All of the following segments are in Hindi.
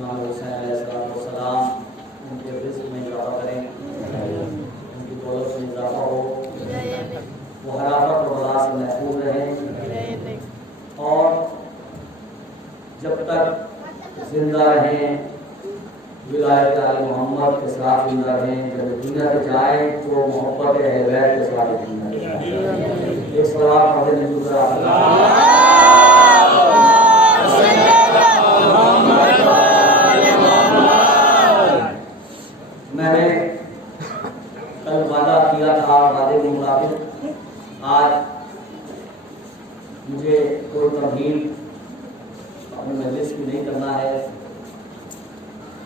इमाम हुसैन अलैहिस्सलाम उनके रिज़्क़ में इजाफ़ा जब तक जिंदा रहें, विलायत आले मोहम्मद के साथ जिंदा रहें, जब दुनिया से जाए तो मोहब्बत अहले बैत के साथ जिंदा रहें। एक सवाल पढ़ने में दूसरा मैंने कल वादा किया था, वादे के मुताबिक आज मुझे कोई तब्दील अपने मजलिस की नहीं करना है,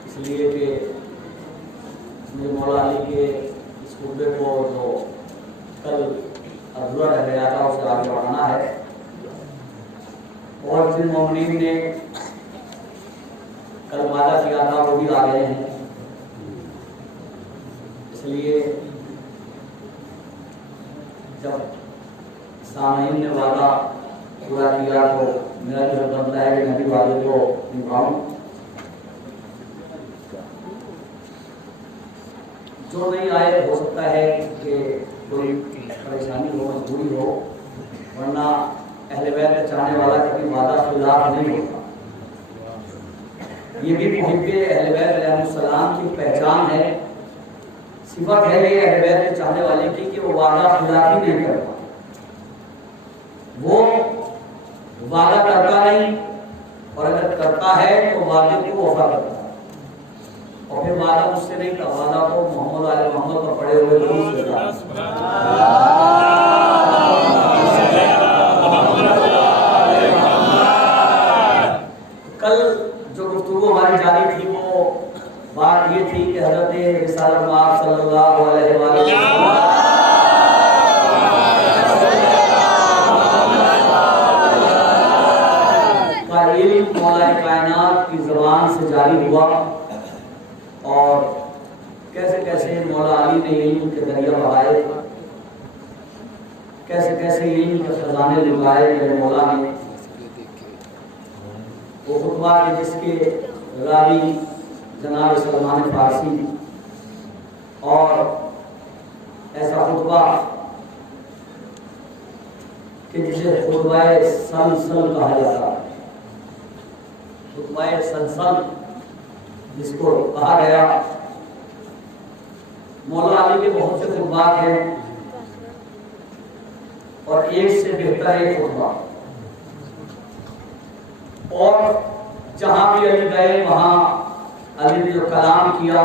इसलिए कि मुझे मौला अली के इस खुतबे को जो कल अधूरा रह गया था उसे आगे बढ़ाना है। और जिन मोमिनीन ने कल वादा किया था वो भी आ गए हैं, इसलिए जब सामईन ने वादा पूरा किया तो मेरा जो बनता है कि मैं भी वादे को निभाऊं। जो नहीं आए हो सकता है कि कोई परेशानी हो, मजबूरी हो, वरना अहले बैत चाहने वाला कभी वादा खिलाफ नहीं होता। ये भी मुहिब्बे अहले बैत अलैहिस्सलाम की पहचान है, सिफत है ये अहले बैत के चाहने वाले की कि वो वादा खिलाफ ही नहीं करता। वो वादा करता नहीं, और अगर करता है तो वादे को वफा करता है। और फिर वादा मुझसे नहीं था, वादा तो मोहम्मद आले मोहम्मद पर पड़े हुए दूर से था। कल जो गुफ्तगू हमारी जारी थी वो बात ये थी कि हज़रत रिसालत पाक सल्लल्लाहु अलैहि वसल्लम का इल्म मौला कायनात की ज़बान से जारी हुआ, और कैसे कैसे मौला अली ने इल्म के दरिया बहाए, कैसे कैसे इल्म के खजाने लुटाए मेरे मौला ने। वो खुतबा के जिसके रावी जनाब सलमान फारसी, और ऐसा खुतबा कि जिसे खुतबाए सनसन कहा जाता है, खुतबाए सनसन जिसको कहा गया। मौला अली के बहुत से खुतबात हैं, और एक से बेहतर एक खुतबा, और जहां भी अली गए वहां अली ने जो कलाम किया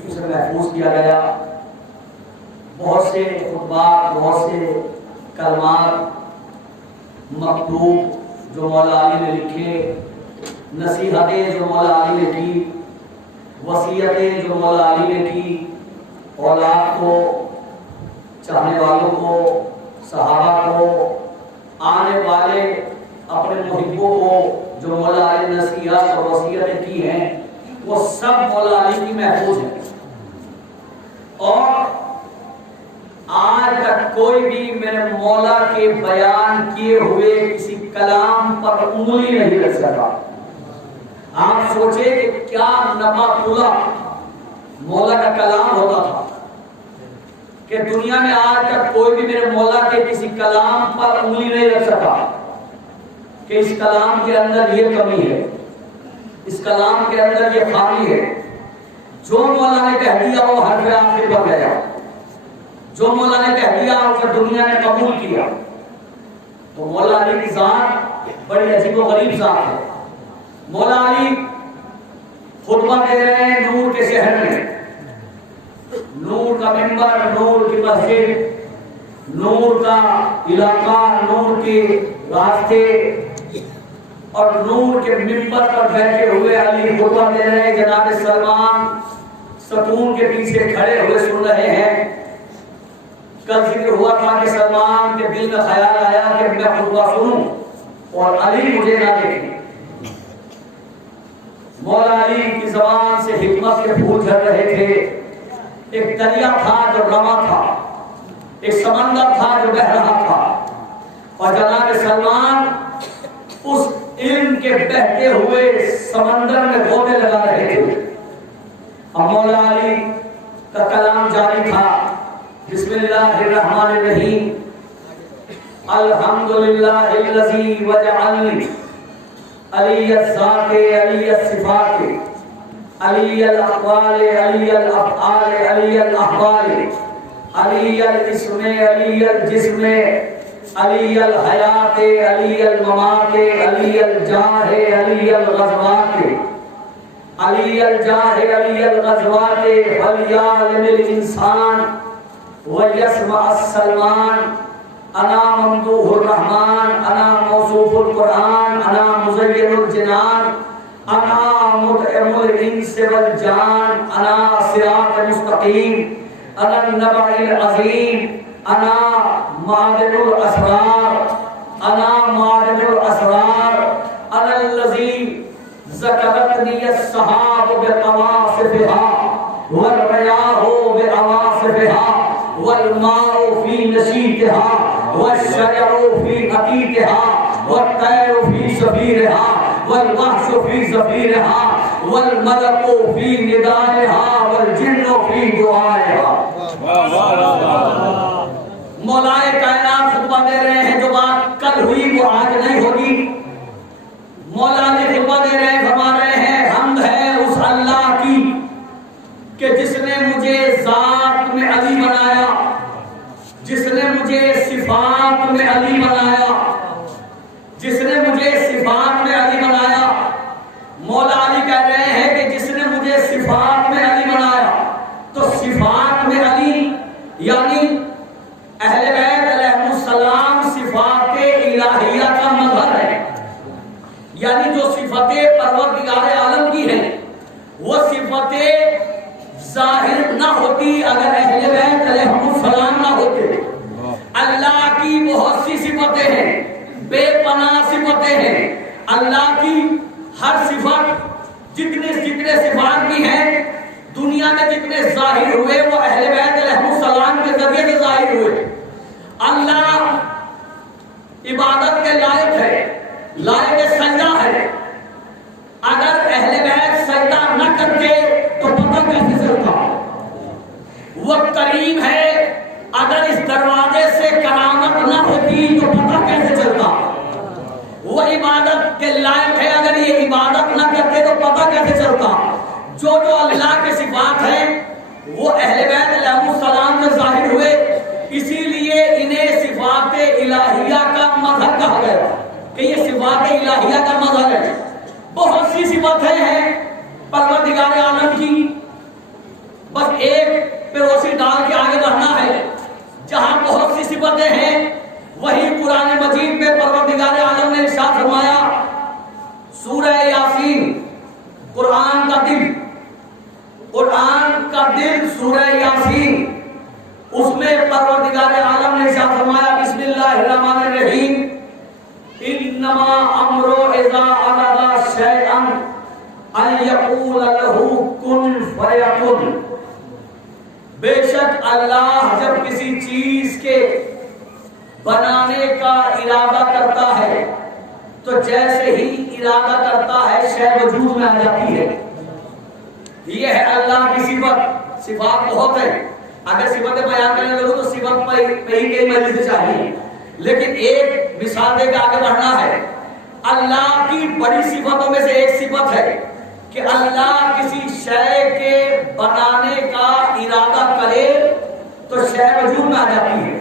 उसे महफूज किया गया। बहुत से खुतबात, बहुत से कलमात मकतूब जो मौला अली ने लिखे, नसीहतें जो मौला अली ने की, वसीयतें जो मौला अली ने की, औलाद को, चाहने वालों को, सहाबा को, आने वाले अपने मुहिब्बों को जो मौला अली ने नसीहत और वसीयतें की हैं, वो सब मौला अली की महफूज है। और आज तक कोई भी मेरे मौला के बयान किए हुए किसी कलाम पर उंगली नहीं रख सका। आप सोचे कि क्या नबातुल्ला मौला का कलाम होता था, कि दुनिया में आज तक कोई भी मेरे मौला के किसी कलाम पर उंगली नहीं रख सका कि इस कलाम के अंदर ये कमी है, इस कलाम के अंदर ये खामी है। जो मौला ने कह दिया वो हर आखिर बन गया, जो मौला ने कह दिया उसे दुनिया ने कबूल किया। तो मौला अली की जात बड़ी अजीब व गरीब जात है। मौला अली खुतबा दे रहे हैं नूर के शहर में, नूर का मिंबर, नूर की मस्जिद, नूर का इलाका, नूर के रास्ते, और नूर के मिंबर पर बैठे हुए अली खुतबा दे रहे हैं। जनाब सलमान सतून के पीछे खड़े हुए सुन रहे हैं। कल जिक्र हुआ था कि सलमान के दिल में ख्याल आया कि मैं खुतबा सुनूं और अली मुझे ना देखे। मौला अली की जबान से हिकमत के फूल झड़ रहे थे। एक दरिया था जो रवा था, एक समंदर था जो बह रहा था, और जनाब सलमान उस इल्म के बहते हुए समंदर में गोते लगा रहे थे। अब मौला अली का कलाम जारी था, बिस्मिल्लाहिर्रहमानिर्रहीम, अल्हम्दुलिल्लाहिल्लज़ी वजअलनी अलियत ज़ाते, अलियत सिफ़ाते, अलियल अक़वाले, अलियल अफ़आले, अलियल अहवाले, अलियल इस्मे, अलियल जिस्मे, अलियल हयाते, अलियल ममाते, अलियल जाहे, अलियल ग़ज़वाते, अलियल जाहे, अलियल ग़ज़वाते, फलियालिमिल इंसान व यस्मा अस्सलमान, अना ममदूहुर रहमान, अना मौसूफुल कुरान, अना मुज़य्यिनुल जिनान, अना मुतइमुल इंस वल जान, अना सिरात मुस्तकीम, अना नबइल अज़ीम, अना मादिनुल असरार, अना मादिनुल असरार, अना लज़ी ज़करतनी अस्सहाब बिक़वासिफ़िहा वल रियाहु बिअवासिफ़िहा वल माउ फ़ी नशीतिहा वश्शजरु फ़ी अक़ीक़िहा वत्तैरु फ़ी सफ़ीरिहा वल्वहशु फ़ी ज़फ़ीरिहा वल्मलकु फ़ी निदाइहा वल्जिन्नु फ़ी दुआइहा। मौलाए कायनात खुतबा दे रहे हैं, जो बात कल हुई वो आज नहीं होगी। मौला ने खुतबा दे रहे हैं, फरमा रहे हैं हम्द है उस अल्लाह की कि जिसने मुझे ज़ात में अली बनाया, जिसने मुझे सिफात में अली बनाया, जिसने मुझे सिफात में अली बनाया। मौला अली कह रहे हैं कि जिसने मुझे सिफात में अली बनाया, तो सिफात में अली यानी अहले बैत अलैहिस्सलाम सिफाते इलाहिया का मज़हर है, यानी जो सिफते परवरदिगार आलम की है वो सिफते जाहिर ना होती अगर अहले बैत अलैहिस्सलाम ना होते। अल्लाह की बहुत सी सिफतें हैं, बेपनाह सिफतें हैं। अल्लाह की हर सिफत जितने सिफात भी हैं दुनिया में जितने जाहिर हुए वो अहले बैत अलैहिस्सलाम के जरिए से जाहिर हुए। अल्लाह इबादत के लायक है, लायक सजदा है। अगर अहले बैत सजदा न करते तो पता कैसे चलता? वो करीम है, अगर इस दरवाजे से करामत न होती तो पता कैसे चलता? वो इबादत के लायक है, अगर ये इबादत न करते तो पता कैसे चलता? जो जो अल्लाह के सिफात है वो अहले बैत अलैहिस्सलाम से जाहिर हुए, इसीलिए इन्हें सिफाते इलाहिया का मज़हर कहा गया कि ये सिफाते इलाहिया का मज़हर है। बहुत सी सिफतें हैं परवरदिगार आलम की, बस एक पेरोसी डाल के आगे बढ़ना है। जहां बहुत सी सिफतें हैं वही कुरान मजीद में परवरदिगार आलम ने इरशाद फरमाया, सूरह यासीन कुरान का दिल, कुरान का दिल सूरह यासीन, उसमें परवरदिगार आलम ने इरशाद फरमाया बिस्मिल्लाहिर्रहमानिर्रहीम, इन्नमा अम्रो इज़ा अरादा शैअन अन यक़ूल लहू कुन फयकुन। बेशक अल्लाह जब किसी चीज के बनाने का इरादा करता है तो जैसे ही इरादा करता है शय वजूद में आ जाती है। ये है अल्लाह की सिफत। सिफात बहुत है, अगर सिफतें बयान करने लगो तो सिफत पे ही कई मजलिस चाहिए, लेकिन एक मिसाल देकर आगे बढ़ना है। अल्लाह की बड़ी सिफतों में से एक सिफत है कि अल्लाह किसी शय के बनाने का इरादा करे तो शय वजूद में आ जाती है।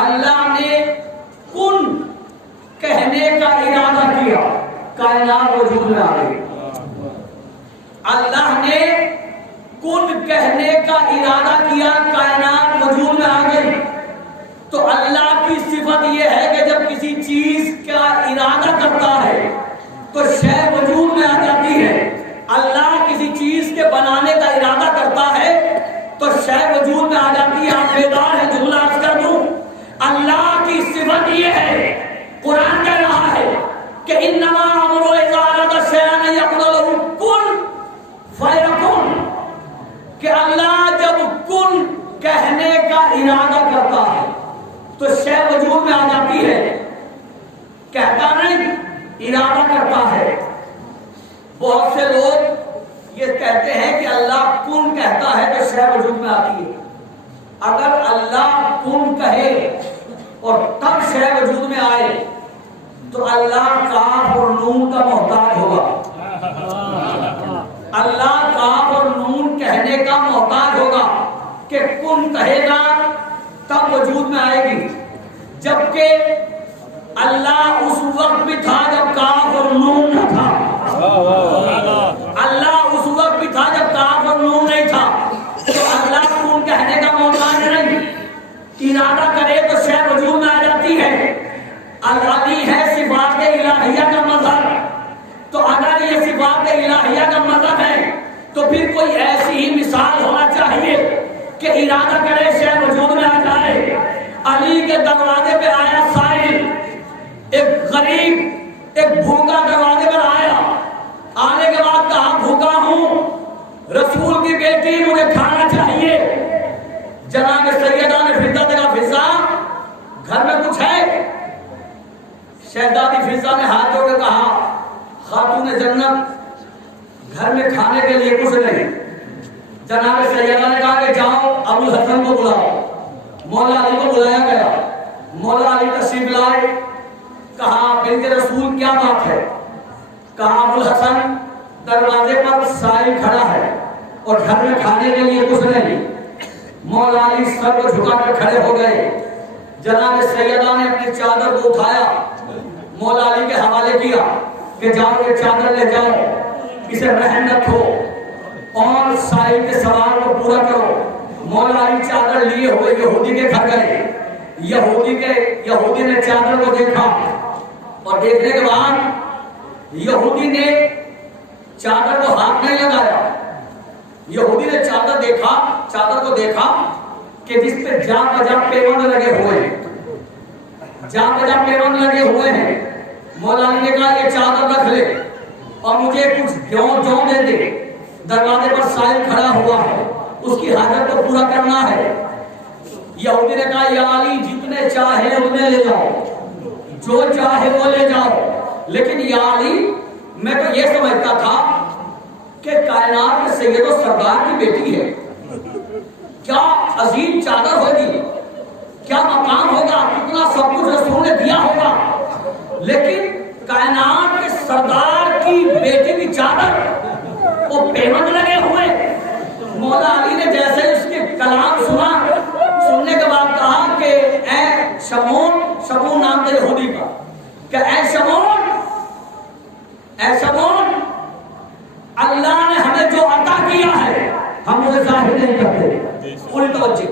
अल्लाह ने कुन कहने का इरादा किया, कायनात वजूद में आ गई। अल्लाह ने कुन कहने का इरादा किया, कायनात वजूद में आ गई। तो अल्लाह की सिफत यह है कि जब किसी चीज का इरादा करता है तो शय वजूद में आ जाती है। अल्लाह किसी चीज के बनाने का इरादा करता है तो शय वजूद में आ जाती है। आप बेदार है, जुमला अर्ज कर दूं, अल्लाह की सिफत यह है, कुरान कह रहा है कि इन्नमा अम्रो इज़ा अरादा शैअन अन यक़ूल लहू कुन फयकुन, कि अल्लाह जब कुन कहने का इरादा करता है तो शय वजूद में आ जाती है। कहता नहीं, इरादा करता है। बहुत से लोग ये कहते हैं कि अल्लाह कुन कहता है तो शय वजूद में आती है। अगर अल्लाह कुन कहे और तब शय वजूद में आए तो अल्लाह काफ और नून का कून कहेगा तब वजूद में आएगी, जबकि अल्लाह उस वक्त भी था जब काफ और नून न था। अल्लाह उस वक्त भी था जब काफ और नून नहीं था। तो अल्लाह कून कहने का मोहताज नहीं, इरादा करे तो शय वजूद में आ जाती है। अली है सिफात इलाहिया का मजहर, तो अगर ये सिफात इलाहिया का मजहब है तो फिर कोई ऐसी ही मिसाल होना चाहिए कि इरादा करे शय वजूद में आ जाए। अली के दरवाजे पे आया साहिल, एक गरीब एक भूखा दरवाजे पर आया। आने के बाद कहा भूखा हूं, रसूल की बेटी मुझे खाना चाहिए। जनाब सैयदा ने फिजा देखा, फिजा घर में कुछ है? शहजादी फिजा ने हाथ जोड़ के कहा, खातून जन्नत घर में खाने के लिए कुछ नहीं। जनाब सैयदा ने कहा कि जाओ अबुल हसन को बुलाओ। मौला अली को बुलाया गया। मौला अली तशरीफ लाए। कहा बिन्ते रसूल क्या बात है? कहा अबुल हसन दरवाजे पर साहिल खड़ा है और घर में खाने के लिए कुछ नहीं। मौला अली सर को झुकाकर खड़े हो गए। जनाब सैयदा ने अपनी चादर को उठाया, मौला अली के हवाले किया कि जाओ ये चादर ले जाओ, इसे रहन रखो और साहिल के सवाल को पूरा करो। मौला अली चादर लिए हुए यहूदी के घर गए। यहूदी ने चादर को देखा और देखने के बाद यहूदी ने चादर को हाथ नहीं लगाया। यहूदी ने चादर को देखा कि जिस पे जा बजा पेवंद लगे हुए हैं। मौला अली ने कहा ये चादर रख ले और मुझे कुछ जौ दे दे। दरवाजे पर साहिल खड़ा हुआ है, उसकी हाजत को पूरा करना है। यहूदी ने कहा या अली जितने चाहे उतने ले जाओ, जो चाहे वो ले जाओ, लेकिन या अली मैं तो ये समझता था कि कायनात में सैयदो सरदार की बेटी है, क्या अजीम चादर होगी, क्या मकाम होगा, कितना सब कुछ रसूल ने दिया होगा, लेकिन कायनात के सरदार की बेटी की चादर वो पेवंद लगे हुए। मौला अली ने जैसे उसके कलाम सुनने के बाद कहा कि ऐ शमून नाम था यहूदी का, कि ऐ शमून अल्लाह ने हमें जो अता किया है हम उसे जाहिर नहीं करते। पूरी तवज्जो,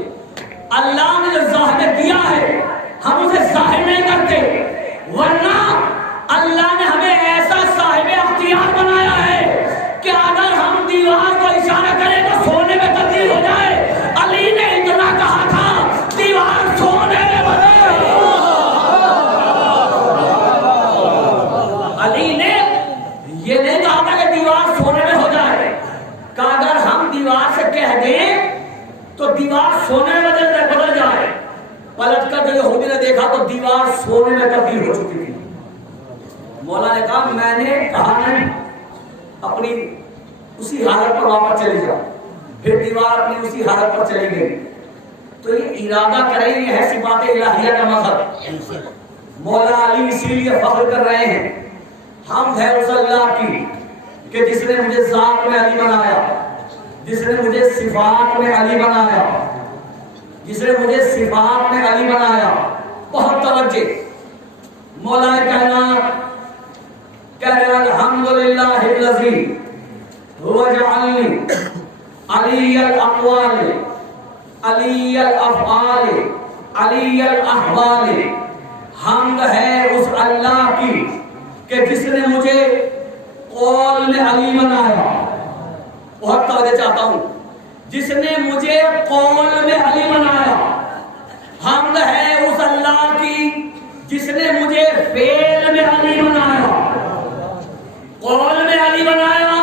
अल्लाह ने जो जाहिर किया है हम उसे जाहिर नहीं करते, वरना अल्लाह ने हमें ऐसा साहिब अख्तियार बनाया है कि अगर हम दीवार को इशारा करें तो सोने में तब्दील हो जाए। अली ने इतना कहा था दीवार सोने में बदले। अली ने ये नहीं कहा था कि दीवार सोने में हो जाए, कि अगर हम दीवार से कह दें तो दीवार सोने में बदल जाए। पलटकर जो यहूदी ने देखा तो दीवार सोने में तब्दील हो चुकी थी। मौला ने कहा मैंने कहा नहीं, अपनी उसी हालत पर वापस चली जाओ। फिर दीवार अपनी उसी हालत पर चली गई। तो ये इरादा करे, ये है सिफात इलाहिया का मजहब। मौला अली इसीलिए फख्र कर रहे हैं, हम है उस अल्लाह की कि जिसने मुझे ज़ात में अली बनाया, जिसने मुझे सिफात में अली बनाया, जिसने मुझे सिफात में अली बनाया। बहुत तवज्जो, मौला कायनात कह रहे हैं अल्हम्दुलिल्लाहिल्लज़ी वजअलनी अलीयल अक़वाल अलीयल अफ़आल अलीयल अहवाल। हमद है उस अल्लाह की कि जिसने मुझे कौल में अली बनाया। बहुत तवज्जो चाहता हूं, जिसने मुझे कौल में अली बनाया। हमद है उस अल्लाह की जिसने मुझे फेल में अली बनाया। कौल में अली बनाया,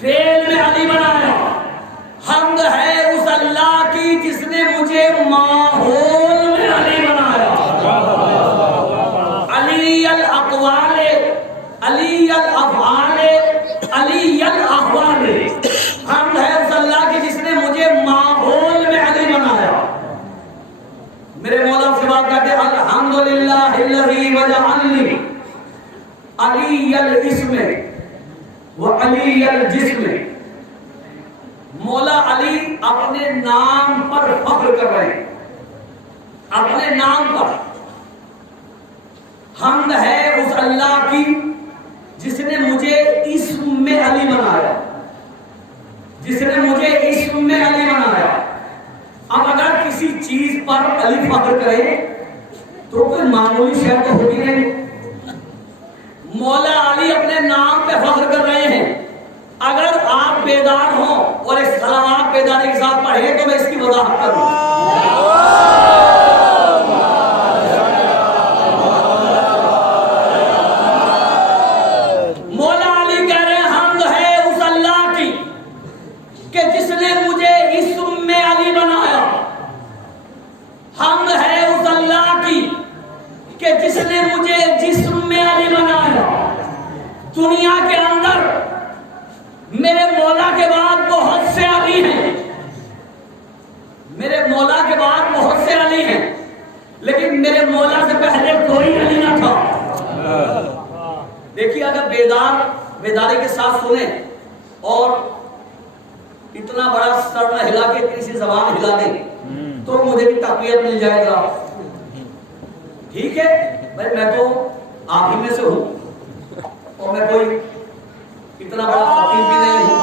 फेल में अली बनाया। हमद है उस अल्लाह की जिसने मुझे माहौल में अली बनाया। अलीयल अक़वाल अलीयल अफ़आल अलीयल अहवाल। हमद है उस अल्लाह की जिसने मुझे माहौल में अली बनाया। मेरे मौला से बात करते अल्हम्दुलिल्लाहिल्लज़ी वजअलनी अलीयल इस्म व अलीयल जिस्म। मौला अली अपने नाम पर फख्र कर रहे हैं, अपने नाम पर। हम्द है उस अल्लाह की जिसने मुझे इस्म में अली बनाया, जिसने मुझे इस्म में अली बनाया। अब अगर किसी चीज पर अली फख्र करे तो कोई मामूली शय तो होगी नहीं। मौला अली अपने नाम पे फख्र कर रहे हैं। अगर आप बेदार हो और इस सलावात बेदारी के साथ पढ़े तो मैं इसकी वजाहत करूं। मौला अली कह रहे हैं हम्द है उस अल्लाह की कि जिसने मुझे इस्म में अली बनाया। हम्द है उस अल्लाह की कि जिसने मुझे जिस्म में अली बनाया। दुनिया के अंदर मेरे मौला के बाद बहुत से अली हैं, मेरे मौला के बाद बहुत से अली हैं, लेकिन मेरे मौला से पहले कोई अली ना था। देखिए, अगर बेदारी के साथ सुने और इतना बड़ा सर न हिला के किसी जबान हिला दें तो मुझे भी तकवीत मिल जाएगा। ठीक है भाई, मैं तो आप ही में से हूं और मैं कोई इतना बड़ा खतीब भी नहीं हूं।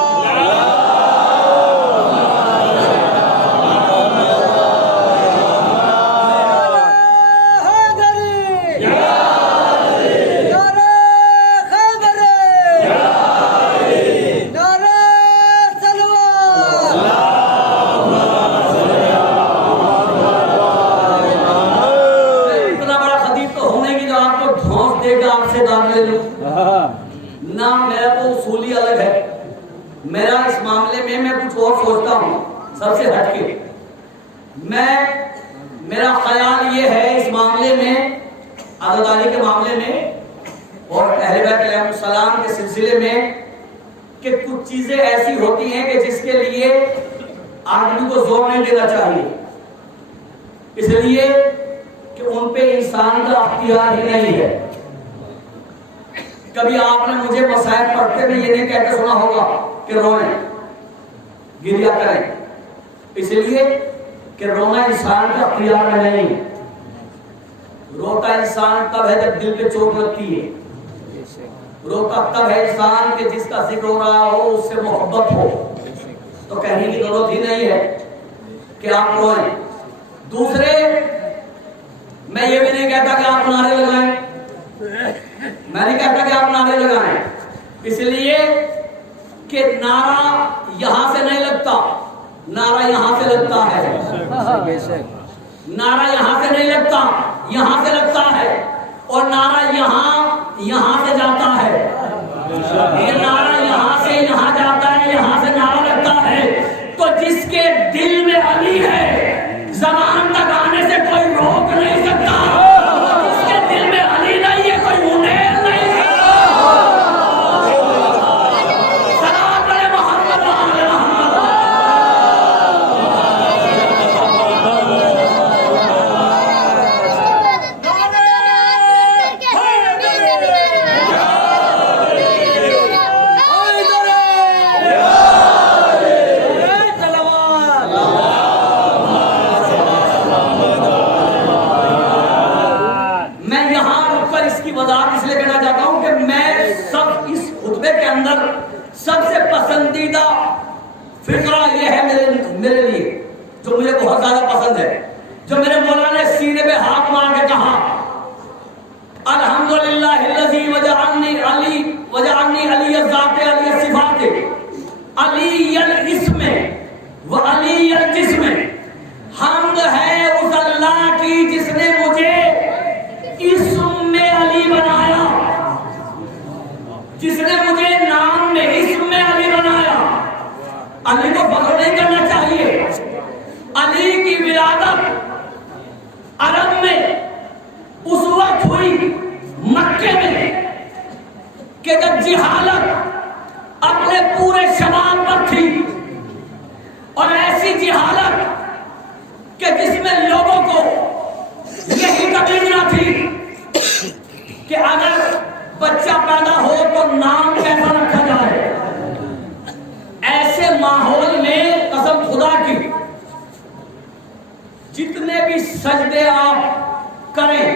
ना मेरा तो उसूली अलग है, मेरा इस मामले में मैं कुछ और सोचता हूं सबसे हटके। मेरा ख्याल ये है इस मामले में, आज़ादारी के मामले में और अहले बैत अलैहिस्सलाम के सिलसिले में, कि कुछ चीजें ऐसी होती हैं कि जिसके लिए आदमी को जोर नहीं देना चाहिए, इसलिए कि उन पे इंसान का अख्तियार ही नहीं है। कभी आपने मुझे मसाइल पढ़ते हुए ये नहीं कहते सुना होगा कि रोएं, गिरिया करें, इसलिए कि रोना इंसान का अख्तियार में नहीं। रोता इंसान तब है जब दिल पे चोट लगती है, रोता तब है इंसान के जिसका जिक्र हो रहा हो उससे मोहब्बत हो, तो कहने की जरूरत ही नहीं है कि आप रोएं। दूसरे, मैं ये भी नहीं कहता कि आप नारे लगाएं, मैं नहीं कहता कि आप नारे लगाएं, इसलिए कि नारा यहां से नहीं लगता, नारा यहां से लगता है। नारा यहां से नहीं लगता, यहां से लगता है, और नारा यहां से जाता है। ये नारा यहां से यहां जाता है, यहां से नारा लगता है। तो जिसके दिल में अली है, ज़बान तक आने से कोई रोक नहीं सकता। जिसके दिल में अली नहीं है, कोई उन्हें नहीं सकता। सलाम अलैहि मोहम्मद व आले मोहम्मद। सबसे पसंदीदा फिक्रा ये है मेरे लिए, जो मुझे बहुत ज्यादा पसंद है, जो मेरे मौला ने सीने पे हाथ मार के कहा, अल्हम्दुलिल्लाहिल्लज़ी वजअलनी अली ज़ाते अली सिफ़ाते अलीयल इस्म व अलीयल जिस्म। हम्द है उस अल्लाह की जिसने मुझे इस्म में अली बनाया, जिसने मुझे नाम में इस्म में अली बनाया। अली को फख्र नहीं करना चाहिए। अली की विलादत अरब में उस वक्त हुई मक्के में कि जब जिहालत अपने पूरे शबाब पर थी, और ऐसी जिहालत कि जिसमें लोगों को यही तमन्ना थी कि अगर बच्चा पैदा हो तो नाम कैसा रखा जाए। ऐसे माहौल में सजदे आप करें,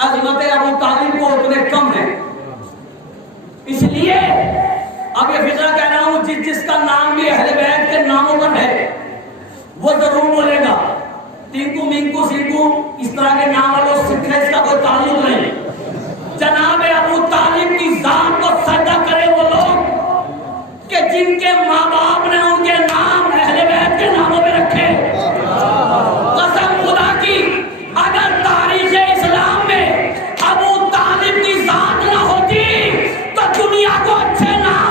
अजमत अबू तालिब को उतने कम है। इसलिए अब ये फिक्रा कह रहा हूं, जिसका नाम भी अहले बैत के नामों पर है वो जरूर बोलेगा। टिंकू मिंकू सिंकू इस तरह के नाम वालों से इसका कोई ताल्लुक नहीं। जनाब अबू तालिब की जात को सजदा करे वो लोग कि जिनके माँ बाप ने उनके नाम अहले बैत के नामों पे रखे। कसम खुदा की, अगर तारीख इस्लाम में अबू तालिब की जात ना होती तो दुनिया को अच्छे नाम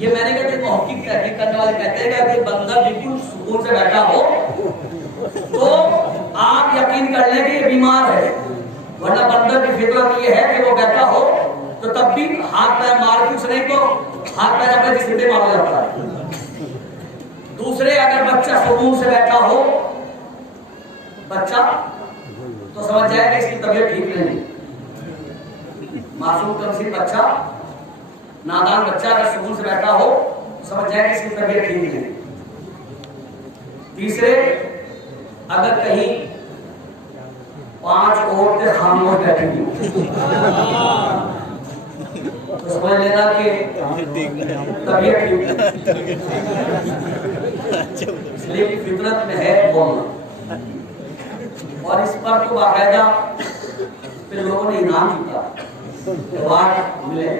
ये मैंने कहा कि मौखिक तहकीक करने वाले कहते हैं कि बंदर बिल्कुल सुकून से बैठा हो तो आप यकीन कर लें कि ये बीमार है, वरना बंदर की फितरत ये है कि वो बैठा हो तो तब भी हाथ पैर मार के उसने को हाथ पैर अपने सीधे मारा जाता है। दूसरे अगर बच्चा सुकून से बैठा हो बच्चा तो समझ जाएगा इसकी तबीयत ठीक नहीं। मासूम कमसीन बच्चा, नादान बच्चा अगर सुकून से बैठा हो तो समझ जाएगा इसकी तबीयत ठीक नहीं। तीसरे अगर कहीं 5 औरतें खामोश बैठी हुई तो समझ लेना कि तबीयत ठीक इसलिए फितरत में है बोलना। और इस पर तो बाकायदा फिर लोगों ने इनाम जीता, अवार्ड मिले।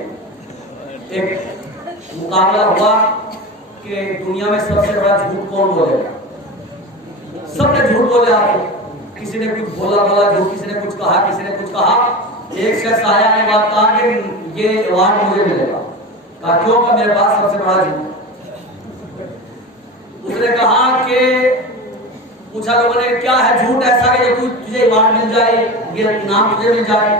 एक मुकाबला हुआ कि दुनिया में सबसे बड़ा झूठ कौन बोलेगा। सबने झूठ बोले, आके किसी ने कुछ बोला झूठ, किसी ने कुछ कहा, किसी ने कुछ कहा। एक शख्स आया ने बात कहा कि ये अवार्ड मुझे मिलेगा। कहा क्यों? का मेरे पास सबसे बड़ा झूठ। उसने कहा कि पूछा लोगों ने क्या है झूठ ऐसा कि जो तुझे अवार्ड मिल जाए, ये इनाम तुझे मिल जाए।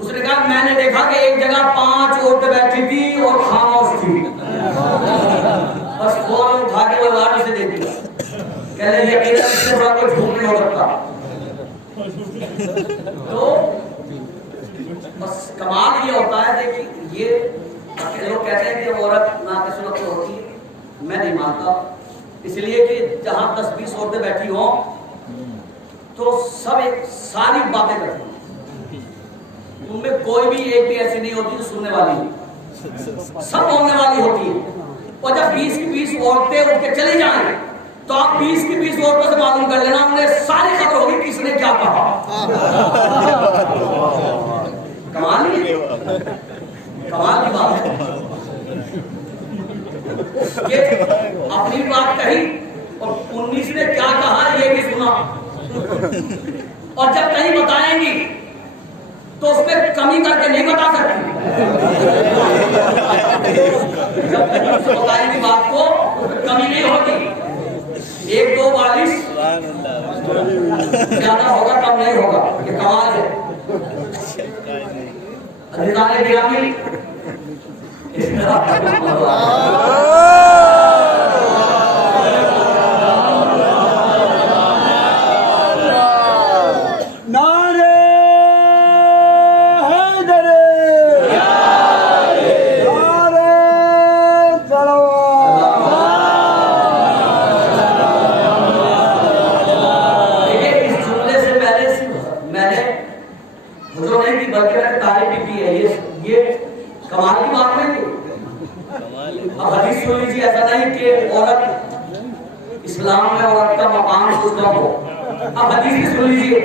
उसने कहा मैंने देखा कि एक जगह 5 औरतें बैठी थी और खामोश थी, बस फोन उठा के वो अवार्ड उसे दे दिया। कह रहे यकीन इससे बड़ा कोई झूठ नहीं हो सकता। तो बस कमाल ये होता है कि ये लोग कहते हैं कि औरत नाकसुलत तो होती है, मैं नहीं मानता। इसलिए कि जहां 10-20 औरतें बैठी हों तो सब एक सारी बातें करती हैं, उनमें कोई भी एक भी ऐसी नहीं होती जो सुनने वाली है, सब बोलने वाली होती है। और जब 20 की 20 औरतें उठ के चली जाएं तो आप 20 की 20 औरतों से मालूम कर लेना उन्हें सारी खबर होगी किसने क्या कहा। कमाल की बात है। ये अपनी बात कही और 19 ने क्या कहा ये भी सुना। और जब कहीं बताएंगी तो उसमें कमी करके नहीं बता सकती। जब कहीं बताएंगी बात को कमी नहीं होगी। 1-2 42 ज्यादा होगा कम नहीं होगा। ये कमाल है। अधिकारी गिरामी इस तरह कमाल की बात नहीं। अब हदीस सुन लीजिए, ऐसा नहीं कि औरत इस्लाम में औरत का मकाम कुछ कम हो। अब हदीस भी सुन लीजिए।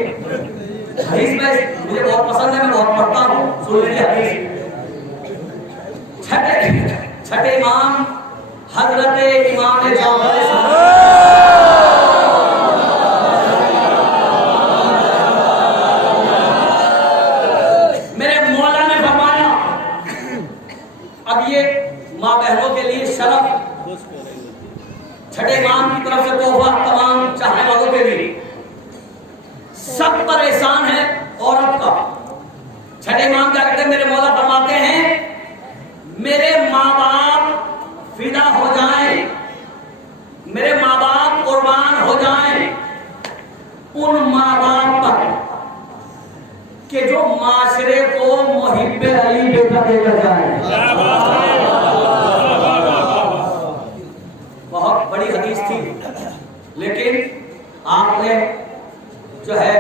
हदीस में मुझे बहुत पसंद है, मैं बहुत पढ़ता हूँ। सुन लीजिए हदीस। छठे इमाम हजरत इमाम जाफर छठे इमाम की तरफ से तोहफा तमाम चाहने वालों के लिए। सब पर एहसान है औरत का। छठे इमाम क्या कहते हैं? मेरे मौला फरमाते हैं मेरे माँ बाप फिदा हो जाएं, मेरे माँ बाप कुर्बान हो जाएं उन माँ बाप पर कि जो माशरे को मुहिब्बे अली बेटा देकर जाए। बहुत बड़ी हदीस थी, लेकिन आपने जो है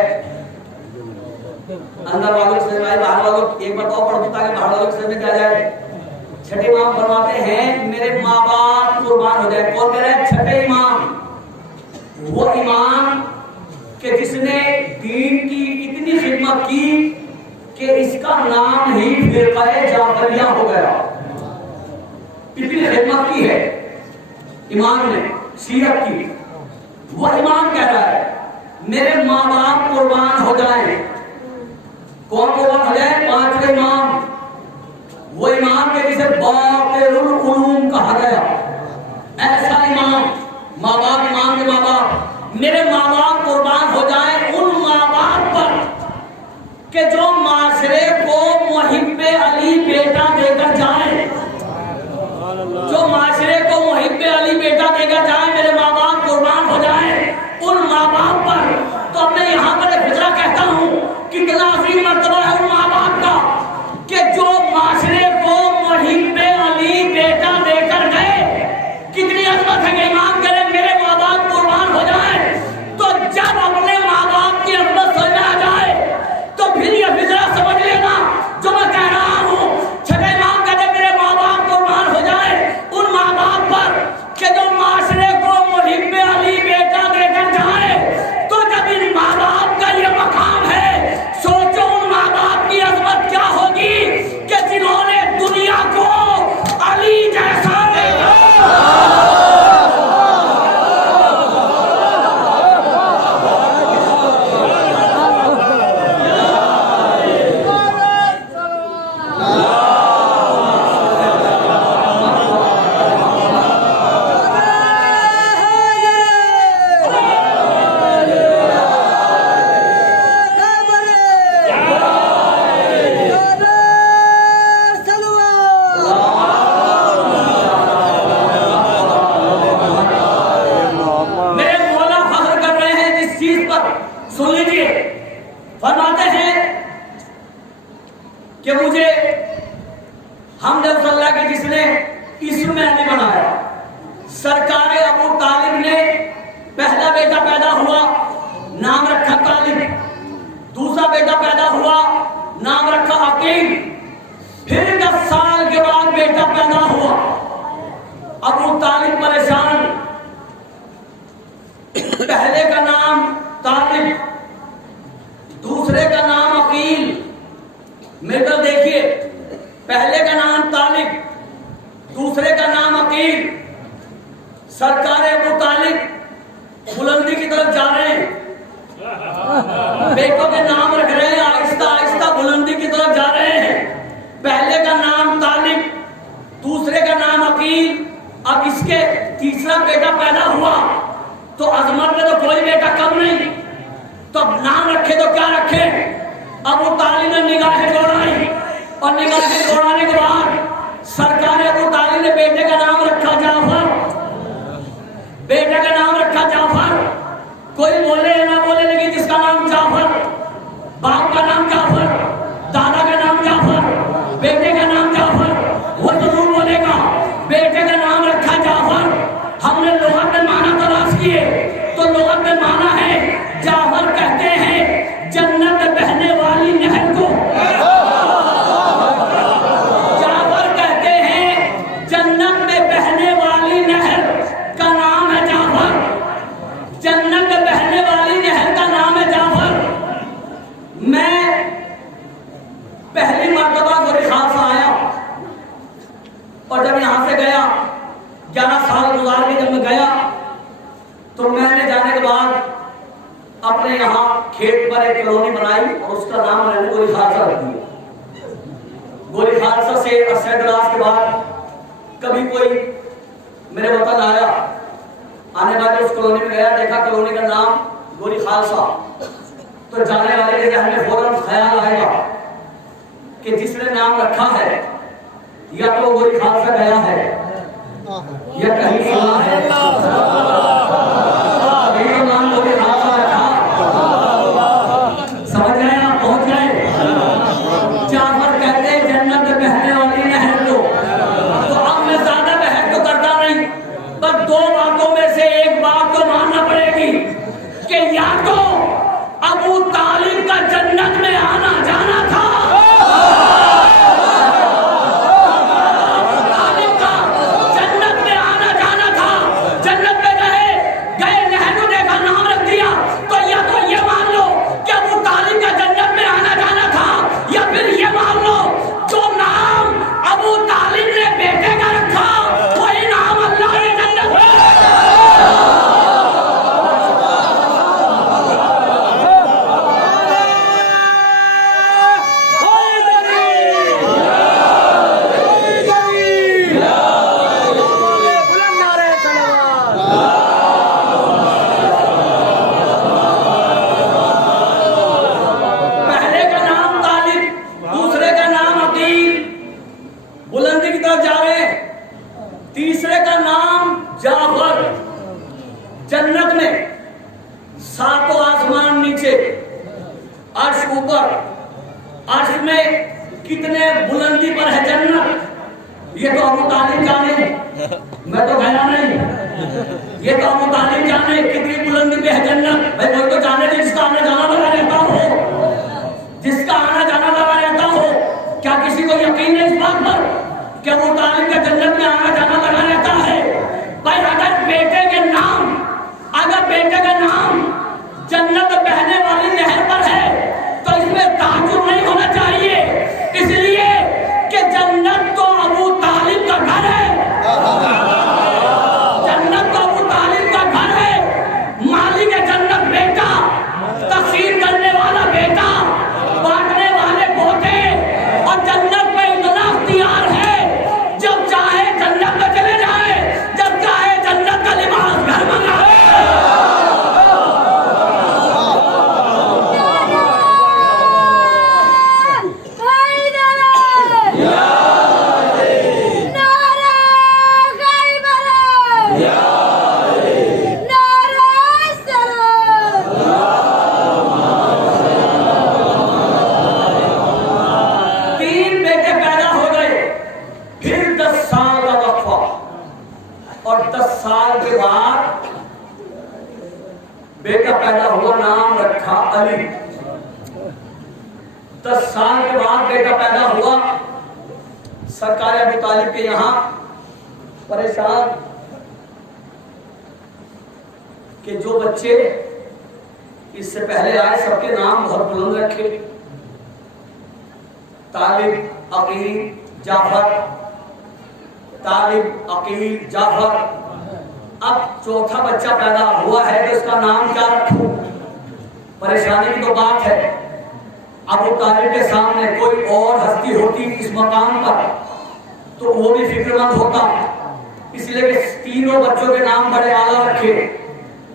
अंदर वालों से बाहर वालों एक बताओ पढ़ दो ताकि बाहर वालों से समझ आ जाए। छठे इमाम फरमाते हैं मेरे माँ बाप कुर्बान हो जाए। कौन कह रहा है? छठे इमाम, वो इमाम कि जिसने दीन की इतनी खिदमत की कि इसका नाम ही फिरक़े जाफरिया हो गया। इतनी खिदमत की है इमाम ने सीरत की। वो इमाम कह रहा है मेरे माँ बाप कुर्बान हो जाए। कौन कुर्बान हो जाए? 5वें इमाम, वो इमाम के जिसे बाक़िरुल उलूम कहा गया। ऐसा इमाम, माँ बाप, इमाम के माँ बाप, मेरे माँ बाप कुर्बान हो जाए उन माँ बाप पर कि जो माशरे को मुहिब्बे अली बेटा देकर जाए। जो माशरे को मुहिब्बे अली बेटा देकर जाए, मेरे माँ बाप कुर्बान हो जाए उन माँ बाप पर। तो मैं यहाँ पर फितरा कहता हूँ कितना अजीम मर्तबा है उन माँ बाप का कि जो माशरे को मुहिब्बे अली बेटा देकर गए। कितनी अजमत है कि इमाम करे मेरे माँ बाप कुर्बान हो जाए। तो हमने उस अल्लाह के जिसने इसमें नहीं बनाया। सरकार अबू तालिब ने पहला बेटा पैदा हुआ, नाम रखा तालिब। दूसरा बेटा पैदा हुआ, नाम रखा अकील। फिर 10 साल के बाद बेटा पैदा हुआ। अबू तालिब परेशान। पहले का नाम तालिब, दूसरे का नाम अकील। मेरे देखिए, पहले का नाम तालिब, दूसरे का नाम अकील। सरकार अबू तालिब बुलंदी की तरफ जा रहे हैं, बेटों के नाम रख रहे हैं, आहिस्ता आहिस्ता बुलंदी की तरफ जा रहे हैं। पहले का नाम तालिब, दूसरे का नाम अकील। अब इसके तीसरा बेटा पैदा हुआ तो अजमत में तो कोई बेटा कम नहीं, तो अब नाम रखे तो क्या रखे। अबू तालिब ने निगाहें दौड़ाई और निगाहें दौड़ाने के बाद सरकार अबू तालिब ने बेटे का नाम रखा जाफर। बेटे का नाम रखा जाफर। कोई बोले ना बोले, लेकिन जिसका नाम जाफर, बाप का नाम जाफर, दादा का नाम जाफर, बेटे का नाम जाफर, वो जरूर बोलेगा। बेटे का नाम रखा जाफर। हमने लोगों में माना तलाश किए तो लोगों में माना है, जाफर कहते हैं जन्नत में बहने वाली नहर को। जाफर कहते हैं जन्नत में बहने वाली नहर का नाम है जाफर। जन्नत में बहने वाली नहर का नाम है जाफर। मैं पहली मर्तबा गोरखा से आया और जब यहां से गया, 11 साल गुजार के जब मैं गया तो मैंने जाने के बाद अपने यहाँ खेत पर एक कॉलोनी बनाई और उसका नाम मैंने गोरी खालसा रख दिया। गोरी खालसा से 80 क्लास के बाद कभी कोई मेरे वतन आया, आने बाद उस कॉलोनी में गया, देखा कॉलोनी का नाम गोरी खालसा, तो जाने वाले के जहन में फौरन ख्याल आएगा कि जिसने नाम रखा है या तो गोरी खालसा गया है या कहीं सुना है। नाम गोरी खालसा रखा, समझ गए आप, पहुंच गए। जाफर कहते हैं जन्नत में बहने वाली नहर को। तो अब मैं ज्यादा बहस तो करता नहीं, पर 2 बातों में से एक बात तो मानना पड़ेगी कि या तो अबू तालिब का जन्नत में आना जाना था, तालिब का जन्नत में आना जाना था। जन्नत में गए नहर को देखा, नाम रख दिया, तो या तो ये मान लो कि अबू तालिब का जन्नत में आना जाना था, या फिर ये मान लो जो नाम अबू तालिब ने बेटे का रखा वही नाम अल्लाह ने जन्नत में। तीसरे का नाम जाफर। जन्नत में 7 आसमान नीचे, अर्श ऊपर, अर्श में कितने बुलंदी पर है जन्नत, ये तो अबू तालिब जाने, मैं तो गया नहीं। ये तो अबू तालिब जाने कितनी बुलंदी पे है जन्नत। भाई कोई तो जाने जिसका आना जाना लगा रहता हो, जिसका आना जाना लगा रहता हो। क्या किसी को यकीन है इस बात पर कि अबू तालिब का जन्नत में आना जाना लगा रहता है? भाई अगर बेटे का नाम जन्नत बहने वाली नहर पर है तो इसमें ताज्जुब नहीं होना चाहिए, इसलिए कि जन्नत तो अबू तालिब का घर है। जन्नत तो अबू तालिब का घर है। मालिक जन्नत बेटा, तकसीर करने वाला बेटा, बांटने वाले पोते, और जन्नत में इतना अख्तियार है, जब चाहे जन्नत में चले जाए, जब चाहे जन्नत का लिबास घर मंगाए। 10 साल का वक्फा, और 10 साल के बाद बेटा पैदा हुआ, नाम रखा अली। 10 साल के बाद बेटा पैदा हुआ, सरकार अबू तालिब के यहाँ परेशान कि जो बच्चे इससे पहले आए सबके नाम बहुत बुलंद रखे, तालिब, अकील, जाफर, तालिब, अकील, जाफर। अब चौथा बच्चा पैदा हुआ है तो इसका नाम क्या रखूं? परेशानी की तो बात है। अबू तालिब के सामने कोई और हस्ती होती इस मकाम पर तो वो भी फिक्रमंद होता, इसलिए कि तीनों बच्चों के नाम बड़े आला रखे।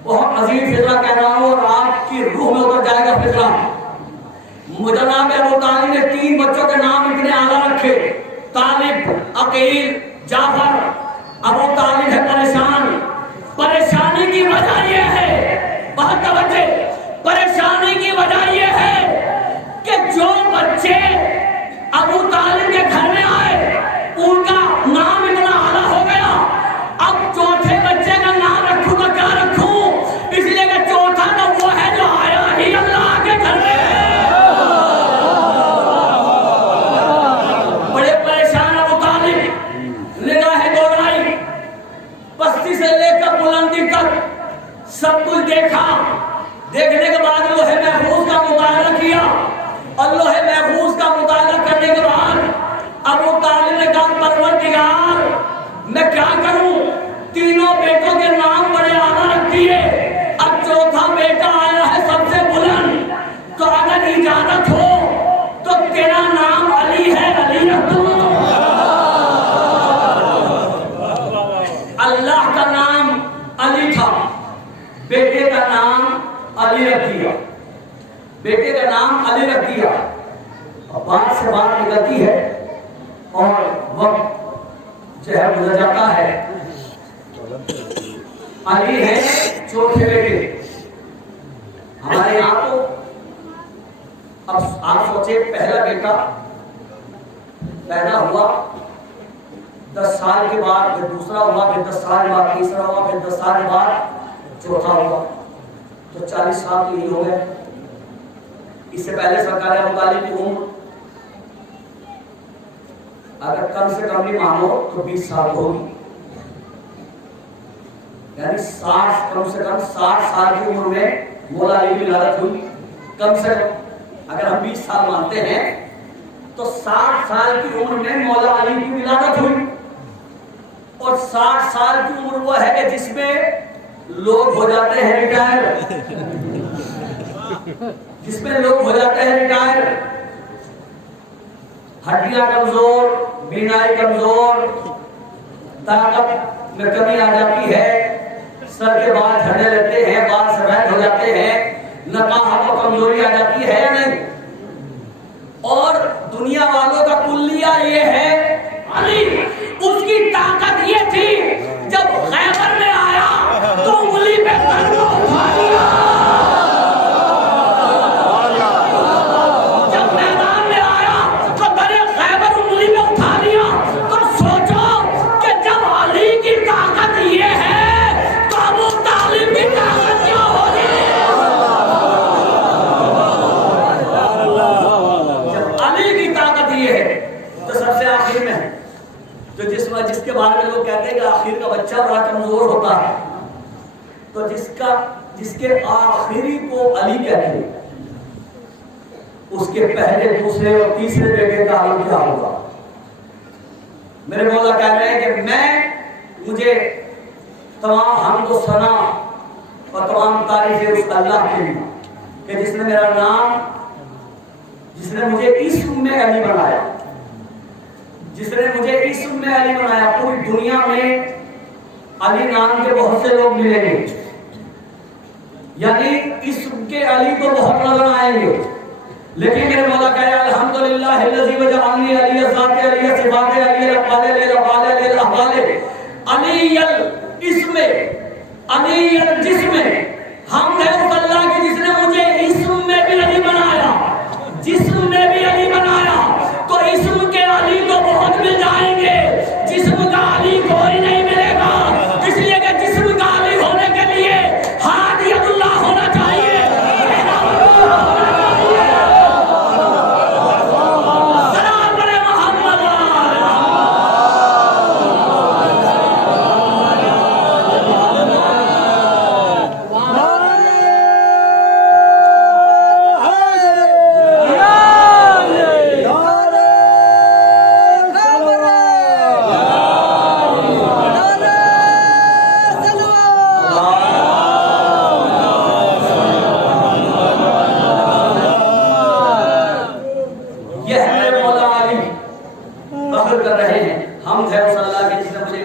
बहुत अजीम फिक्रा कह रहा हूं और आपकी रूह में उतर जाएगा फिक्रा। जनाब अबू तालिब ने 3 बच्चों के नाम इतने आला रखे, तालिब, अकील, जाफर। अबू तालिब है परेशान। परेशानी की वजह यह है, बहुत तवज्जो, परेशानी की वजह यह है कि जो बच्चे अबू तालिब के घर में आए उनका नाम इतना आला हो गया। अब चौथे बच्चे का नाम रखूं तो क्या रखूं? इसलिए कि चौथा तो वो है जो आया ही अल्लाह के घर में। बड़े परेशान अबू तालिब, निगाहें दौड़ाई, बस्ती से लेकर बुलंदी तक सब कुछ देखा। देखने के बाद लोहे महफूज का मुताला किया, और लोहे महफूज का मुताला करने के बाद अबू तालिब ने कहा, परवरदिगार मैं क्या करूं? तीनों बेटों के नाम बड़े आला रखी है, अब चौथा बेटा आया है सबसे बुलंद, तो अगर इजाजत हो तो तेरा नाम अली है, अली रख दूं। अल्लाह का नाम अली था, बेटे का नाम अली रख दिया, बेटे का नाम अली रख दिया। बात से बात निकलती है और वक्त जो है गुजर जाता है। अली है चौथे बेटे हमारे यहाँ। तो अब आप सोचे, पहला बेटा पैदा हुआ, 10 साल के बाद फिर दूसरा हुआ, फिर 10 साल बाद तीसरा हुआ, फिर 10 साल बाद चौथा हुआ, तो 40 साल तो यही हो गए। इससे पहले सरकार अबू तालिब की उम्र अगर कम से कम भी मानो तो 20 साल होगी, यानी 60, कम से कम 60 साल की उम्र में मौला अली की विलादत हुई। कम से कम अगर हम 20 साल मानते हैं तो 60 साल की उम्र में मौला अली की विलादत हुई। और 60 साल की उम्र वो है कि जिसमें लोग हो जाते हैं रिटायर, जिसमें लोग हो जाते हैं रिटायर, हड्डियां कमजोर, बीनाई कमजोर, ताकत में कमी आ जाती है, सर के बाल झड़ने लगते हैं, बाल सफेद हो जाते हैं, नकाहत और कमजोरी आ जाती है या नहीं? और दुनिया वालों का कुल्लिया ये है अली, उसकी ताकत ये थी जब खैबर में आया तो उंगली पे तलवा उठा लिया, जब मैदान में आया तो बड़े खैबर उंगली पे उठा लिया। तो सोचो कि जब अली की ताकत ये है तो अबू तालिब की ताकत क्या होगी? जब अली की ताकत ये है तो सबसे आखिर में है, तो जिसके बारे में लोग कहते हैं कि आखिर का बच्चा बड़ा कमजोर होता है, तो जिसके आखिरी को अली कहते हैं, उसके पहले, दूसरे और तीसरे बेटे का आलम क्या होगा? मेरे मौला कह रहे हैं कि मुझे तमाम हम्द व सना और तमाम तारीफें उस अल्लाह के लिए कि जिसने मेरा नाम, जिसने मुझे इस्म में अली बनाया, जिसने मुझे इस्म में अली बनाया। पूरी दुनिया में अली नाम के बहुत से लोग मिलेंगे, यानी इस्म के अली तो बहुत नजर आएंगे, लेकिन मेरे मौला कह रहे हैं अल्हम्दुलिल्लाह अल्लज़ी वजअलनी अली ज़ात अली सिफ़ात अली अफ़आल अली अफ़आल अली इसम अली जिस्म। हम है उस अल्लाह के जिसने मुझे इस्म में भी अली बनाया, जिस्म में भी अली बनाया। तो इस्म के अली तो बहुत मिल जाएंगे, जिस्म फख्र कर रहे हैं। हम है उस अल्लाह के जिसने मुझे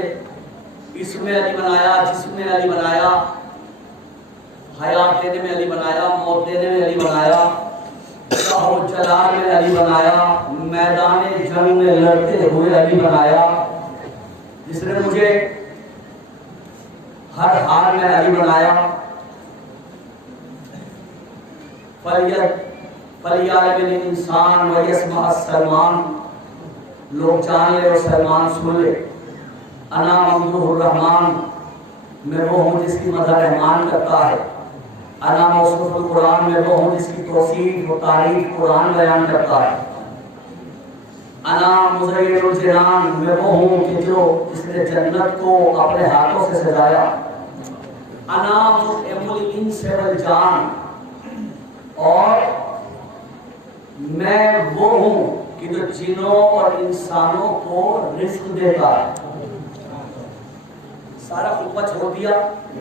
इसमें अली बनाया, जिसमें अली बनाया, हयात देने में अली बनाया, मौत देने में अली बनाया, जलाल में अली बनाया, मैदान जंग में लड़ते हुए अली बनाया, जिसने मुझे हर हाल में अली बनाया। इंसान वयस्मा सलमान, लोग जान ले और सलमान सुन ले। अना ममदूहुर रहमान, मैं वो हूँ जिसकी मदद रहमान करता है। अना मौसूफुल कुरान, मैं वो हूँ जिसकी तौसीफ व तारीफ कुरान बयान करता है। अना मुज़य्यिनुल जिनान, मैं वो हूँ कि जो जिसने जन्नत को अपने हाथों से सजाया। अना मुतइमुल इंस वल जान, और मैं वो हूँ कि जो जिनों और इंसानों को रिस्क देता है। सारा खुतबा छोड़ दिया,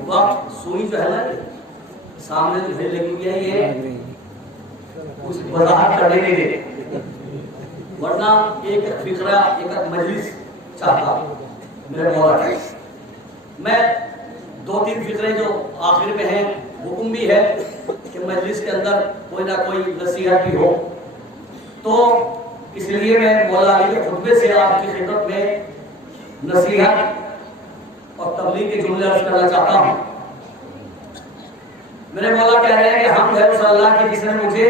वक्त सुई जो है ना सामने जो भेज लेके गया, ये कुछ वजाहत करने नहीं दे, वरना एक फिक्रा एक मजलिस चाहता मेरे मौला। मैं 2-3 फिक्रे जो आखिर में हैं, हुक्म भी है कि मजलिस के अंदर कोई ना कोई नसीहत भी हो, तो इसलिए मैं मौला अली के खुतबे से आपकी खिदमत में नसीहत और तबलीग के जुमले अर्ज करना चाहता हूँ। मेरे मौला कह रहे हैं कि हम है उस अल्लाह के जिसने मुझे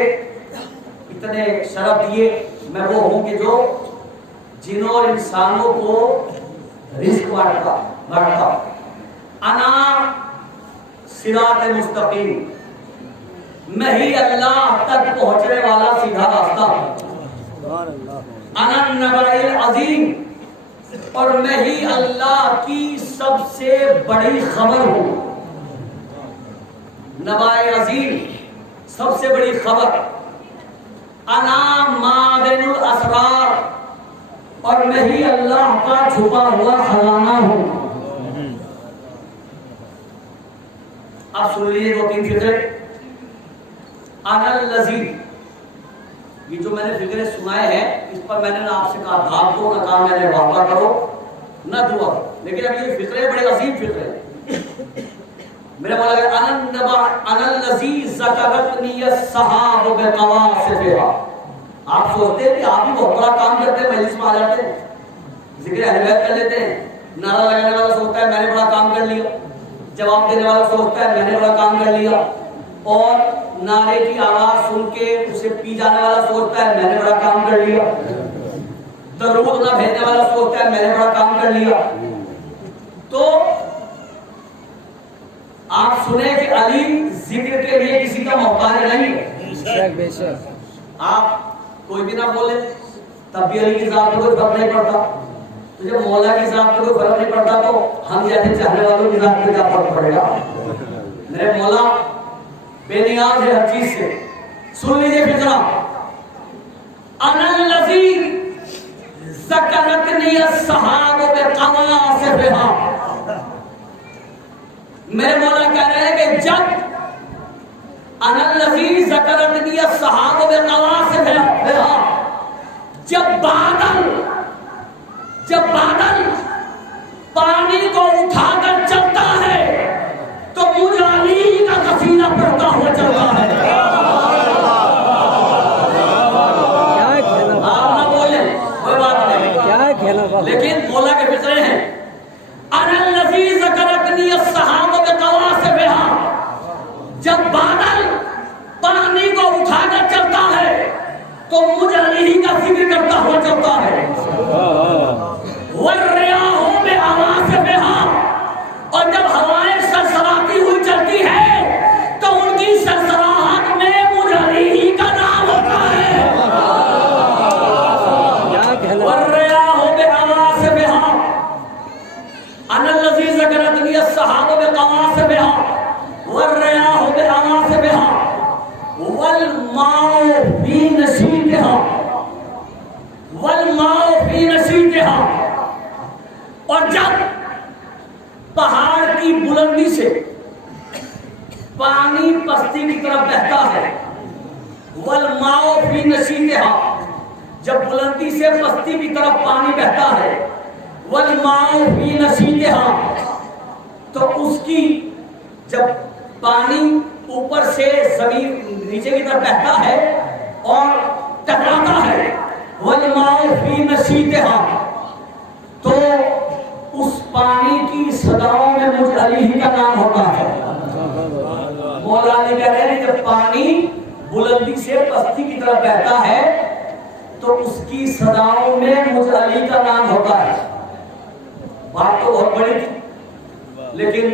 इतने शरफ दिए। मैं वो हूँ कि जो जिनों और इंसानों को रिस्क बांटता। अना सिरात मुस्तकीम, मैं ही अल्लाह तक पहुंचने वाला सीधा रास्ता। अना नबाइल अजीम, और मैं ही अल्लाह की सबसे बड़ी खबर हूं। नबाए अजीम, सबसे बड़ी खबर। अना मादिनुल असरार, और मैं ही अल्लाह का छुपा हुआ खजाना हूं। आप सुन लीजिए 2-3 फिक्रे। अनल लज़ी, ये जो मैंने फिक्रे सुनाए हैं, इस पर मैंने ना आपसे कहा भाग दो, ना कहा मैंने वादा करो, ना दुआ करो, लेकिन अब ये फिक्रे बड़े अजीम फिक्रे हैं। मेरे मौला कहते अनल लज़ी ज़करतनी अस्सहाब बिक़वासिफ़िहा। आप सोचते हैं कि आप भी बहुत बड़ा काम करते हैं, मजलिस में आ जाते हैं, जिक्र अहले बैत कर लेते हैं। नारा लगाने वाला सोचता है मैंने बड़ा काम कर लिया, जवाब देने वाला सोचता है मैंने बड़ा काम कर लिया, और नारे की आवाज सुन के उसे पी जाने वाला सोचता है मैंने बड़ा काम कर लिया। दरूद ना भेजने वाला सोचता है मैंने बड़ा काम कर लिया। तो आप सुने कि अली जिक्र के लिए किसी का मोहताज नहीं है। आप कोई भी ना बोले तब भी अली की जात को कोई फर्क नहीं पड़ता। तो जब मौला की जात को कोई फर्क नहीं पड़ता तो हम जैसे चाहने वालों की जात को क्या फर्क पड़ेगा। मेरे मौला बेनियाज है हर चीज से। सुन लीजिए फिक्रा। अनल लज़ी ज़करतनी अस्सहाब बिक़वासिफ़िहा। मेरे मौला कह रहे हैं कि जब अनल लज़ी ज़करतनी अस्सहाब बिक़वासिफ़िहा, जब बादल पानी को उठाकर चलता है तो मुझे अली का कसीदा पढ़ता हुआ चलता है। आप ना बोले कोई बात नहीं, लेकिन मौला के फिक्रे हैं। अनल लज़ी ज़करतनी अस्सहाब बिक़वासिफ़िहा, जब बादल पानी को उठाकर चलता है तो मुझे अली का जिक्र करता हुआ चलता है। वर्रियाहु बिअवासिफ़िहा, और जब हवाएं सरसराती हुई चलती है तो उनकी सरसराहट में मुझे अली का नाम होता है। वर्रियाहु बिअवासिफ़िहा, अनल लज़ी ज़करतनी अस्सहाब बिक़वासिफ़िहा, वर्रियाहु बिअवासिफ़िहा, वल माउ फी नशीतिहा, वल माउ फी नशीतिहा। और जब पहाड़ की बुलंदी से पानी पस्ती की तरफ बहता है, वल माउ फी नशीतिहा, जब बुलंदी से पस्ती की तरफ पानी बहता है, वल माउ फी नसीतिहा, तो उसकी जब पानी ऊपर से जमीन नीचे की तरफ बहता है और टकराता है, वल माउ फी नसीतिहा, तो उस पानी की सदाओं में मुझ अली ही का नाम होता है। मौला अली कह रहे हैं जब पानी बुलंदी से पस्ती की तरफ बहता है तो उसकी सदाओं में मुझ अली का नाम होता है। बात तो बहुत बड़ी थी, लेकिन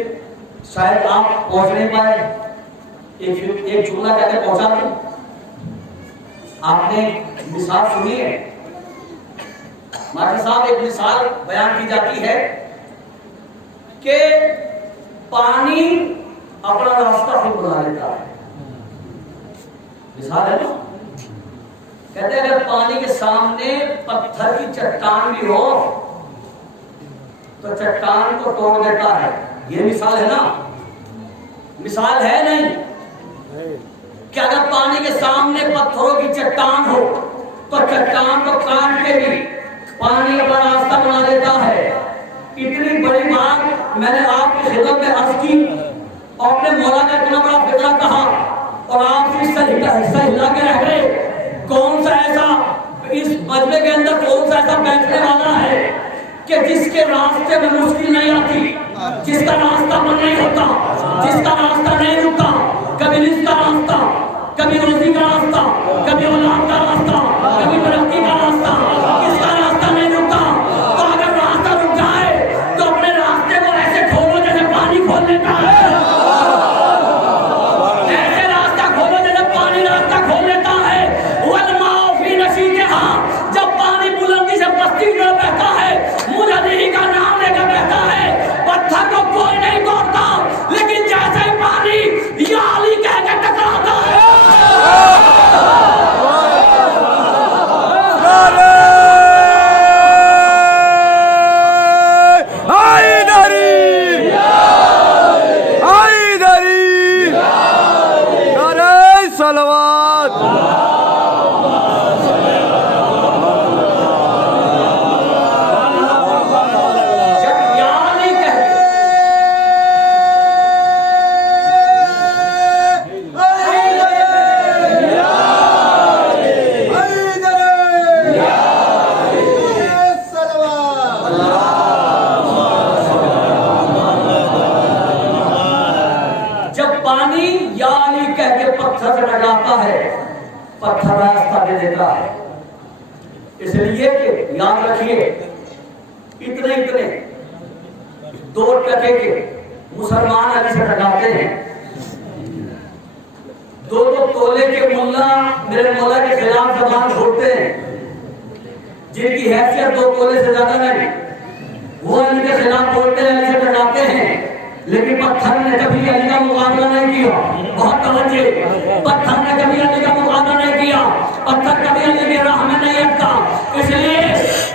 शायद आप पहुंच नहीं पाए। एक जुमला कहकर पहुंचा दूं। आपने मिसाल सुनी है, मास्टर साहब, एक मिसाल बयान की जाती है कि पानी अपना रास्ता खुद बना लेता है। मिसाल है ना, कहते हैं अगर पानी के सामने पत्थर की चट्टान भी हो तो चट्टान को तोड़ देता है। ये मिसाल है ना, मिसाल है नहीं कि अगर पानी के सामने पत्थरों की चट्टान हो तो चट्टान को काट के भी पानी अपना रास्ता बना देता है। इतनी बड़ी बात मैंने आपकी खिदमत में अर्ज की और अपने मौला का इतना बड़ा फिक्रा कहा और आप इसका हिस्सा हिला के रह गए। कौन सा ऐसा इस मजमे के अंदर कौन सा ऐसा बैठने वाला है कि जिसके रास्ते में मुश्किल नहीं आती, जिसका रास्ता बंद नहीं होता, जिसका रास्ता नहीं रुकता, कभी रिस्क का रास्ता, कभी रोजी का रास्ता, कभी औलाद का रास्ता, कभी तरक्की का रास्ता, किसका रास्ता नहीं रुकता। तो अगर रास्ता रुक जाए तो अपने रास्ते को ऐसे खोलो जैसे पानी खोल लेता है, ऐसे रास्ता खोलो जैसे पानी रास्ता खोल लेता है। वल माउ फी नसीतिहा, जब पानी बुलंदी से पस्ती की तरफ बहता है, मुझ अली का नाम लेकर बहता है। पत्थर को कोई नहीं तोड़ता, लेकिन जैसे ही पानी या अली कह के टकराता है, पत्थर रास्ता दे देता है। इसलिए कि याद रखिए, इतने दो टके के मुसलमान अली से टकराते हैं, दो तोले के मुल्ला मेरे मौला के खिलाफ जबान छोड़ते हैं, जिनकी हैसियत 2 तोले से ज्यादा नहीं, वो अली के खिलाफ बोलते हैं, अली से टकराते हैं। लेकिन पत्थर ने कभी अली का मुकाबला नहीं किया। बहुत तवज्जो, पत्थर ने कभी अली का मुकाबला नहीं किया, पत्थर कभी अली की राह में नहीं अटका। इसलिए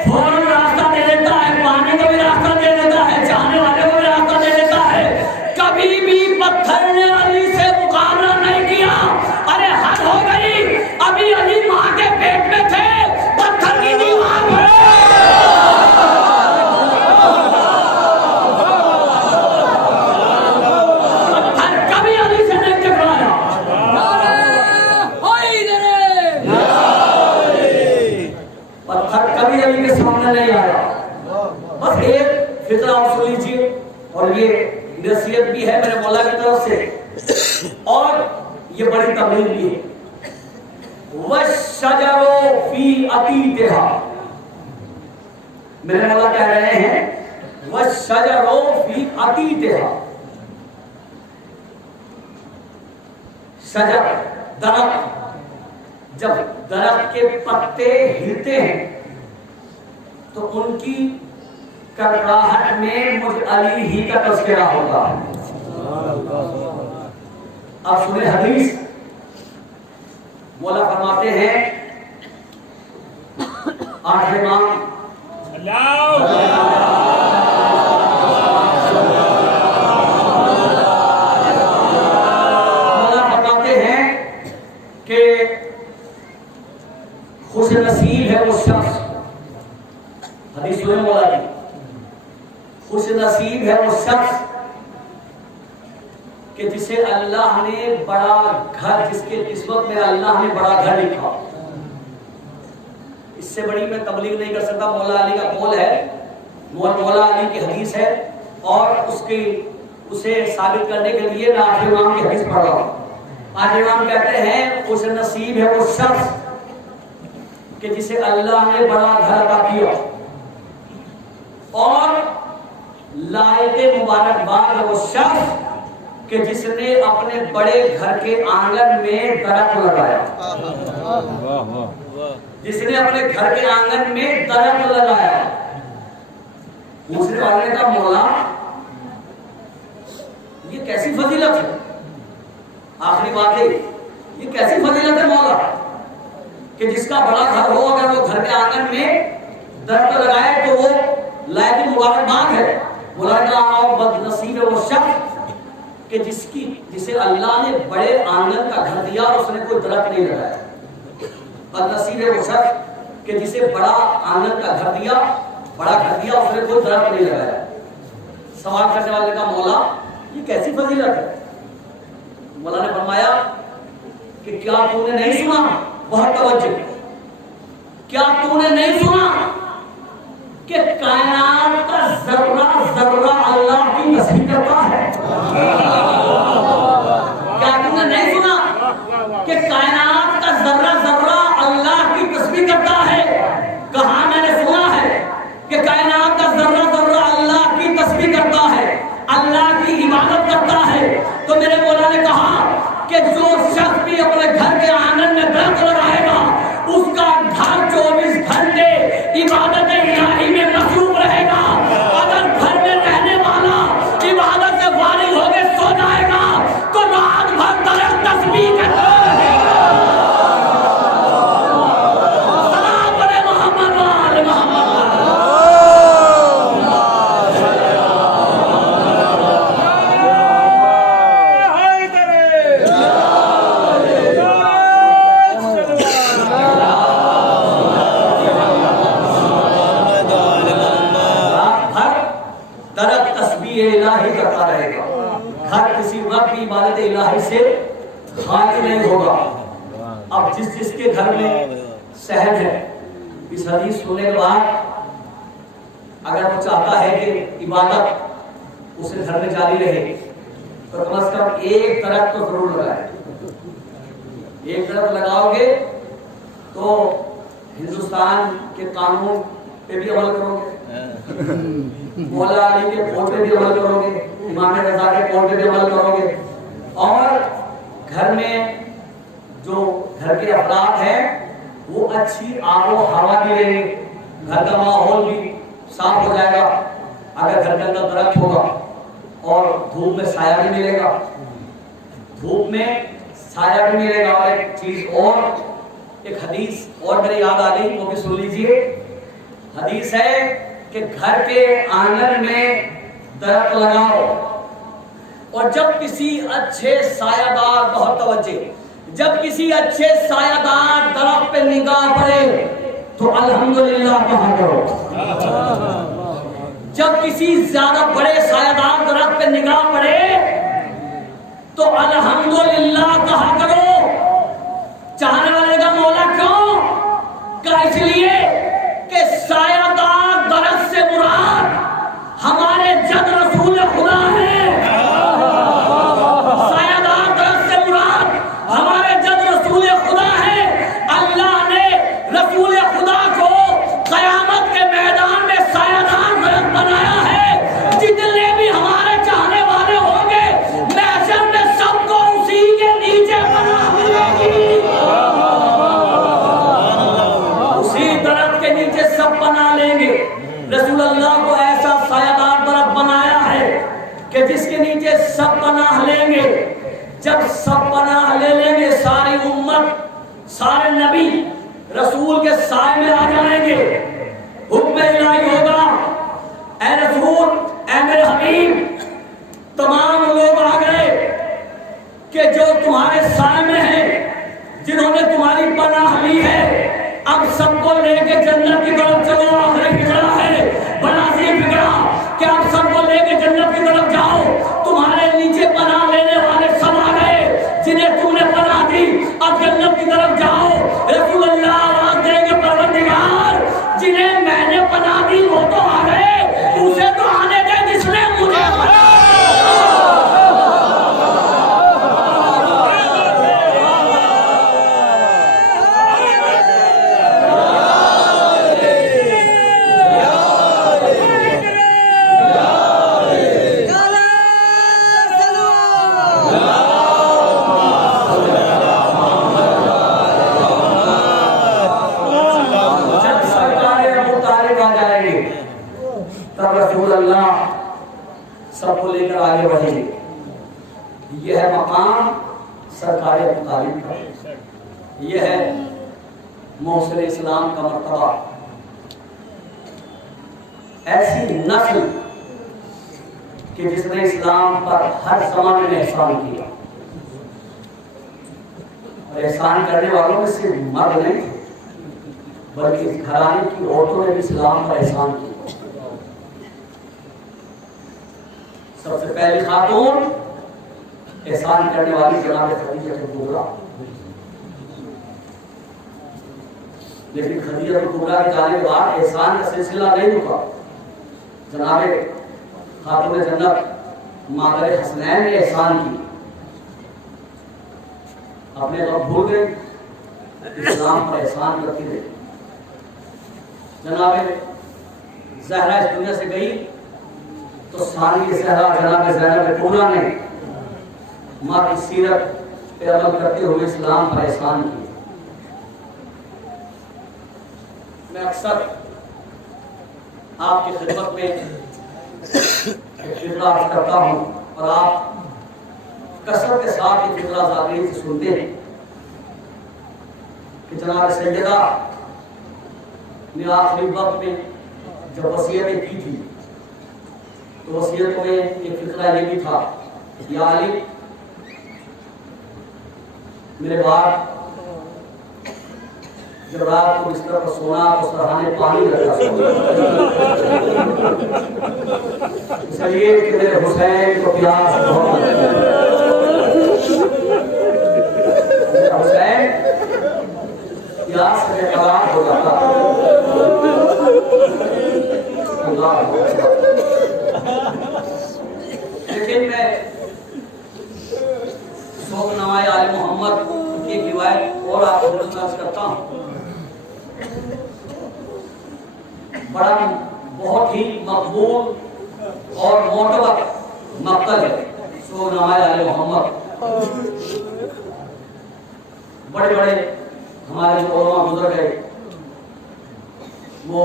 फौरन रास्ता दे देता है, पानी को भी रास्ता दे देता है, चाहने वाले को भी रास्ता दे देता है। कभी भी पत्थर ने अली से मुकाबला नहीं किया। अरे हद हो गई, अभी अली माँ के पेट में थे, पत्थर की दीवार पर नहीं आया। बस एक फिक्रा आप सुन लीजिए, और ये नसीहत भी है मेरे मौला की तरफ से, और ये बड़ी तबलीग भी है। वशजरो फी अतीतिहा, मेरे मौला कह रहे हैं वशजरो फी अतीतिहा। शजर दरख्त, जब दरख्त के पत्ते हिलते हैं तो उनकी करराहट में मुझ अली ही का तज़किरा होता है। अब सुने हदीस, मौला फरमाते हैं आठ इमाम मौला फरमाते हैं कि खुश नसीब है हदीस सुने मौला की, खुश नसीब है वो शख्स कि जिसे अल्लाह ने बड़ा घर, जिसके किस्मत में अल्लाह ने बड़ा घर लिखा। इससे बड़ी मैं तबलीग नहीं कर सकता। मौला अली का कौल है, मौला अली की हदीस है, और उसे साबित करने के लिए मैं आखिरी इमाम की हदीस पढ़ रहा हूँ। आखिरी इमाम कहते हैं खुश नसीब है वो शख्स कि जिसे अल्लाह ने बड़ा घर अता किया, और लायक मुबारकबाद है वो शख्स कि जिसने अपने बड़े घर के आंगन में दरख्त लगाया। जिसने अपने घर के आंगन में दरख्त लगाया। दूसरे वाले ने कहा मौला ये कैसी फजीलत है? आखिरी बात है, ये कैसी फजीलत है मौला कि जिसका बड़ा घर हो, अगर वो घर के आंगन में दरख्त लगाए तो वो लायक मुबारकबाद है। मौला ने कहा बदनसीब है वो शख्स कि जिसे अल्लाह ने बड़े आंगन का घर दिया और उसने कोई दरख्त नहीं लगाया। बदनसीब है वो शख्स कि जिसे बड़ा आंगन का घर दिया, बड़ा घर दिया, उसने कोई दरख्त नहीं लगाया। सवाल करने वाले का मौला ये कैसी फजीलत है? मौला ने फरमाया कि क्या तूने नहीं सुना? बहुत तवज्जो, क्या तूने नहीं सुना कि कायनात का जर्रा जर्रा अल्लाह की तस्बीह करता है? क्या तुमने नहीं सुना कि कायनात का जर्रा जर्रा अल्लाह की तस्बीह करता है? कहां मैंने सुना है कि कायनात का जर्रा जर्रा अल्लाह की तस्बीह करता है, अल्लाह की इबादत करता है। तो मेरे मौला ने कहा कि जो शख्स भी अपने घर के आंगन में दरख्त लगाएगा, उसका घर 24 घंटे इबादत इलाही में मसरूफ रहेगा। अगर घर में रहने वाला इबादत से फारिग होकर सो जाएगा तो रात भर दरख्त तस्बीह करता रहेगा। सलाम बड़े मोहम्मद वाले मोहम्मद। इलाही करता रहेगा, घर किसी वक्त भी इबादत इलाही से खाली नहीं होगा। अब जिसके घर में सहज है, इस हदीस सुनने के बाद अगर वो चाहता है कि इबादत उसे घर में जारी रहे तो कम से कम एक दरख्त तो जरूर लगाए। एक दरख्त लगाओगे तो हिंदुस्तान के कानून पे भी अमल करोगे, मौला अली के कौल पे भी अमल करोगे, इमाम रजा के कौल पे भी अमल करोगे, और घर में जो घर के अफराद हैं वो अच्छी आबो हवा भी लेंगे, घर का माहौल भी साफ हो जाएगा अगर घर के अंदर दरख्त होगा, और धूप में साया भी मिलेगा, धूप में साया भी मिलेगा। और एक चीज और, एक हदीस और मेरे याद आ गई, वो भी सुन लीजिए। हदीस है कि घर के आंगन में दरख्त लगाओ, और जब किसी अच्छे सायादार, बहुत तवज्जो, जब किसी अच्छे सायादार दरख्त पे निगाह पड़े तो अल्हम्दुलिल्लाह कहा करो। जब किसी ज्यादा बड़े सायादार दरख्त पे निगाह पड़े तो अल्हम्दुलिल्लाह कहा करो। चाहने वाले का मौला क्यों? क्या इसलिए कि सायादार दरख्त से मुराद हमारे जद रसूल खुदा है। सायादार दरख्त से मुराद हमारे जद रसूल खुदा है। अल्लाह ने रसूल खुदा को कयामत के मैदान में सायादार दरख्त बनाया है। जितने भी हमारे चाहने वाले होंगे महशर में सबको उसी के नीचे बना मिलेगी। उसी दरख्त के नीचे सब बना लेंगे। रसूल अल्लाह को ऐसा सायादार दरख्त बनाया है कि जिसके नीचे सब पनाह लेंगे। जब सब पनाह ले लेंगे, सारी उम्मत, सारे नबी रसूल के साए में आ जाएंगे। हुक्म इलाही होगा, ऐ रसूल, ऐ मेरे हबीब, तमाम लोग आ गए कि जो तुम्हारे साए में हैं, जिन्होंने तुम्हारी पनाह ली है, अब सबको लेके जन्नत की तरफ चलो। आखिरी हिजरा है, तब रसूल अल्लाह सबको लेकर आगे बढ़ेंगे। यह है मकाम सरकार अबू तालिब का, यह है मौसूल इस्लाम का मर्तबा। ऐसी नस्ल कि जिसने इस्लाम पर हर ज़माने में एहसान किया, और एहसान करने वालों में सिर्फ मर्द नहीं बल्कि इस घराने की औरतों ने भी इस्लाम पर एहसान किया। सबसे पहली खातून एहसान करने वाली जनाब खदीजा कुबरा। लेकिन खदीजा कुबरा के जाने के बाद एहसान का सिलसिला नहीं रुका। जनाब खातून जन्नत मादर हसनैन ने एहसान की, अपने रब भूल गए, इस्लाम पर एहसान करती रही। जनाब ज़हरा इस दुनिया से गई तो सारी ज़हरा जनाब ज़ैनब कूबरा ने माँ की सीरत पे अमल करते हुए इस्लाम पर एहसान किया। मैं अक्सर आपकी खिदमत में फिक्रा अर्ज करता हूँ और आप कसरत के साथ ये फिक्रा ज़ाकिरीन से सुनते हैं कि जनाब सैयदा ने आखिरी वक्त में जब वसीयतें की थी तो वसीयतों में एक फिक्रा ये भी था, या अली मेरे बाद जब रात को बिस्तर पर सोना तो सरहाने पानी रखा इसलिए कि मेरे हुसैन को प्यास बहुत, हुसैन प्यास से बेकरार हो जाता। लेकिन मैं शौकनवाए आले मोहम्मद की एक रिवायत और आपको दर्ज करता हूँ। बड़ा बहुत ही मकबूल और मोतबर मक्तल है शौकनवाए आले मोहम्मद। बड़े बड़े हमारे जो उलमा गुजर गए वो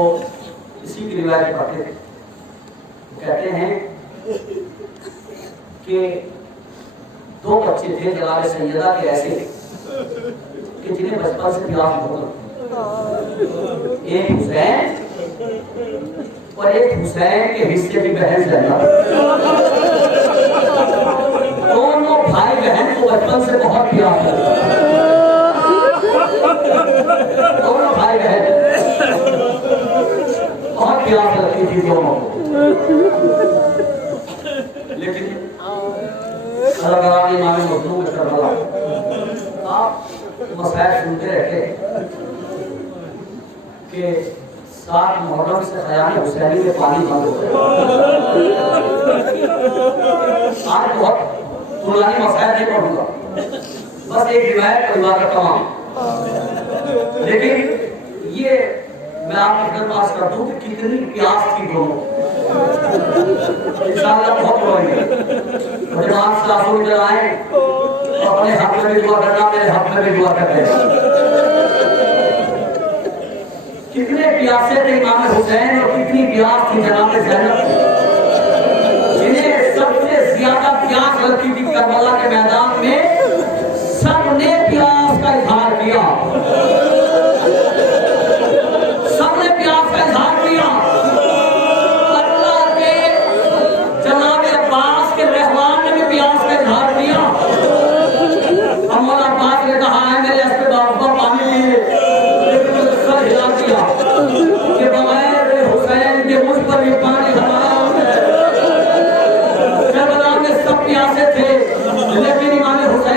इसी की रिवायत पढ़ते थे। कहते हैं कि दो बच्चे थे जनाब सैयदा के ऐसे कि जिन्हें बचपन से प्यास बहुत, एक हुसैन और एक हुसैन के हिस्से की बहन ज़ैनब। दोनों भाई बहन को बचपन से बहुत प्यार करते, दोनों भाई बहन बहुत प्यार करती थी दोनों को। लेकिन इमाम मखदूम में करबला आप मसाइल सुनते रहते कि 7 मुहर्रम से खयाम हुसैनी में पानी बंद हो गया। आज बहुत पुरानी मसाइल नहीं पढ़ूंगा, बस एक रिवायत को बात करता हूँ। लेकिन ये मैं आपके घर पास कर दूं कि कितनी प्यास थी दोनों। इंशाअल्लाह बहुत रोएंगे और जब आप सासू जब आए तो अपने हक में भी दुआ करना, मेरे हक में भी दुआ करते हैं। कितने प्यासे थे इमाम हुसैन और कितनी प्यास थी जनाब ज़ैनब, जिन्हें सबसे ज्यादा प्यास लगती थी करबला के मैदान में। सबने प्यास का इजहार किया, सबने प्यास का इजहार किया। अल्लाह के जनाब अब्बास के रहमान ने भी प्यास का इजहार किया। मौला अब्बास ने कहा है मेरे हस्ते बाबा पानी लिए, लेकिन मुझे सर हिला दिया कि बगैर हुसैन के मुझ पर भी पानी हराम है। करबला में सब प्यासे थे लेकिन इमाम हुसैन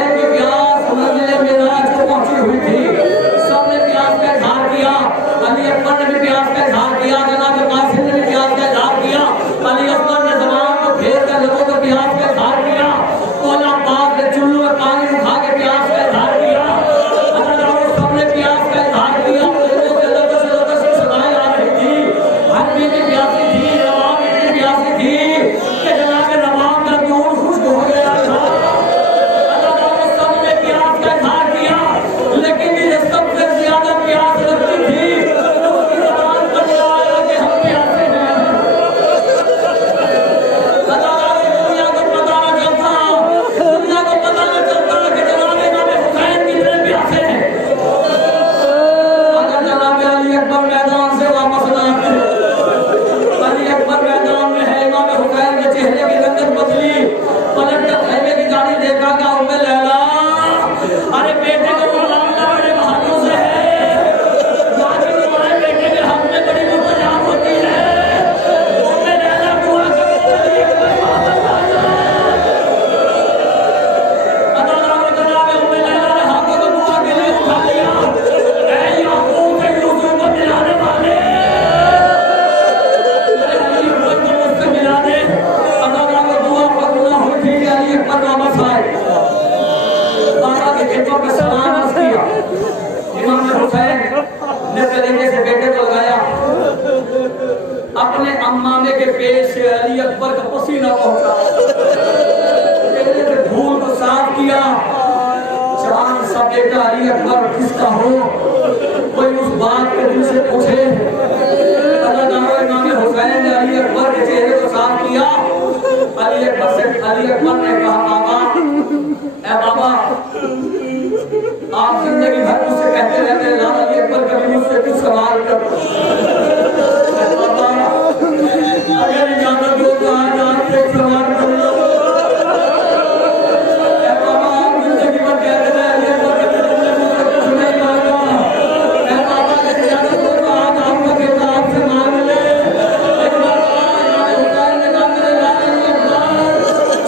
अपने अम्मामे के पेट से अली अकबर का पसीना पहुंचा, धूल को साफ किया। चांद सा बेटा अली अकबर किसका हो, कोई उस बात के दिल से पूछे। इमाम हुसैन ने अली अकबर के चेहरे को साफ किया। अली अकबर ने कहा, बाबा आप जिंदगी भर मुझसे कहते रहते हैं अली अकबर, कभी मुझसे कुछ सवाल कर। बाबा अगर इजाजत हो तो आज आपसे एक सवाल कर लो। बाबा आप जिंदगी भर कहते रहे अली अकबर, कभी तुमने मुझसे कुछ नहीं मांगा। बाबा अगर इजाजत हो तो आज आपका बेटा आपसे मांग ले।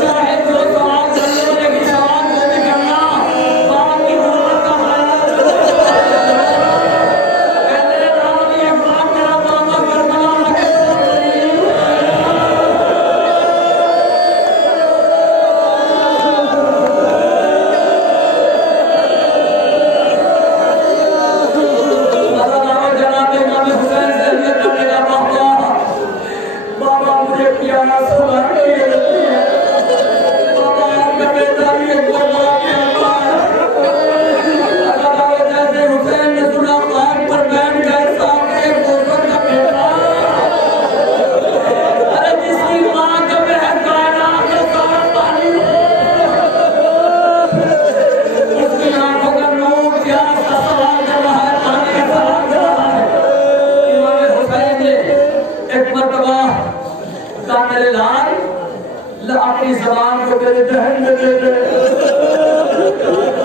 चाहे जो सवाल कर लो, लेकिन सवाल को भी करना। बाप की मोहब्बत का अपनी जबान को तेरे जहन में दे दे।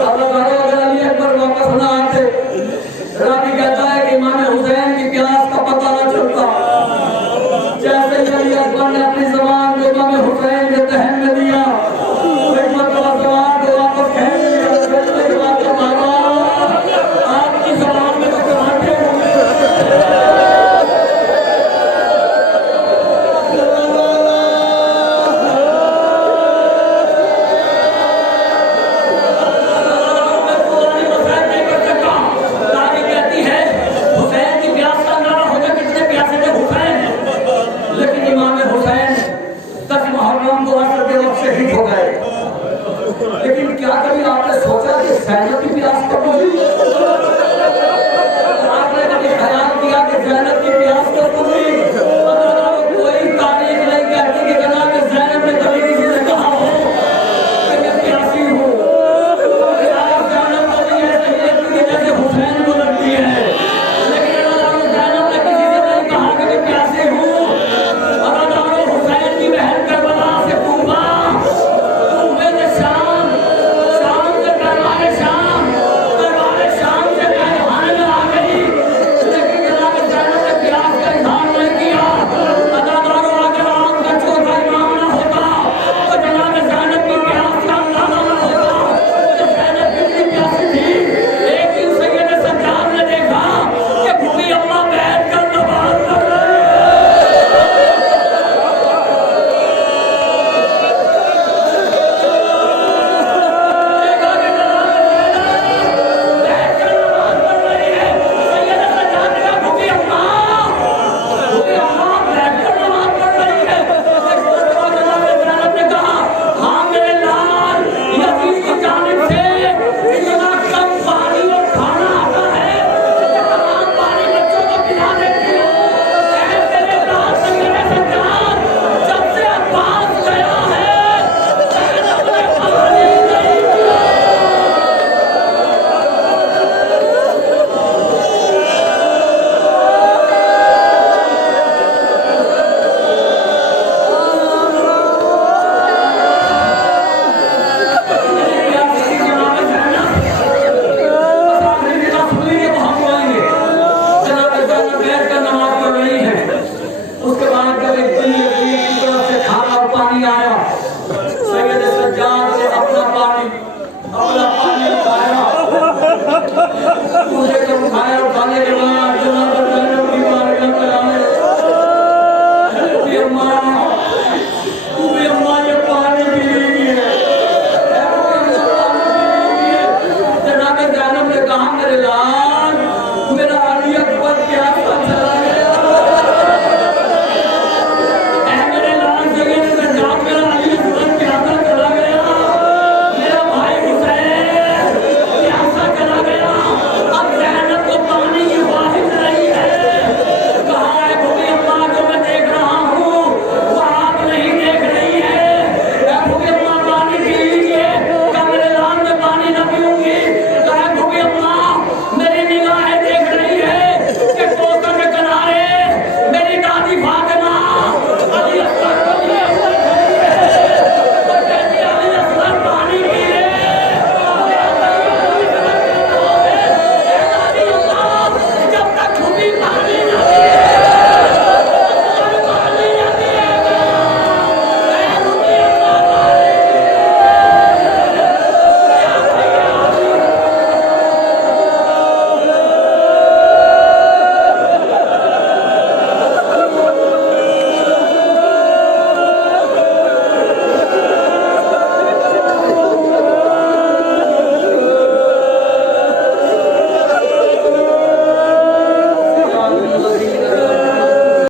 अगर अली अकबर वापस ना आते, रावी कहता है कि इमाम हुसैन की प्यास का पता न चलता। जैसे अली अकबर ने अपनी जबान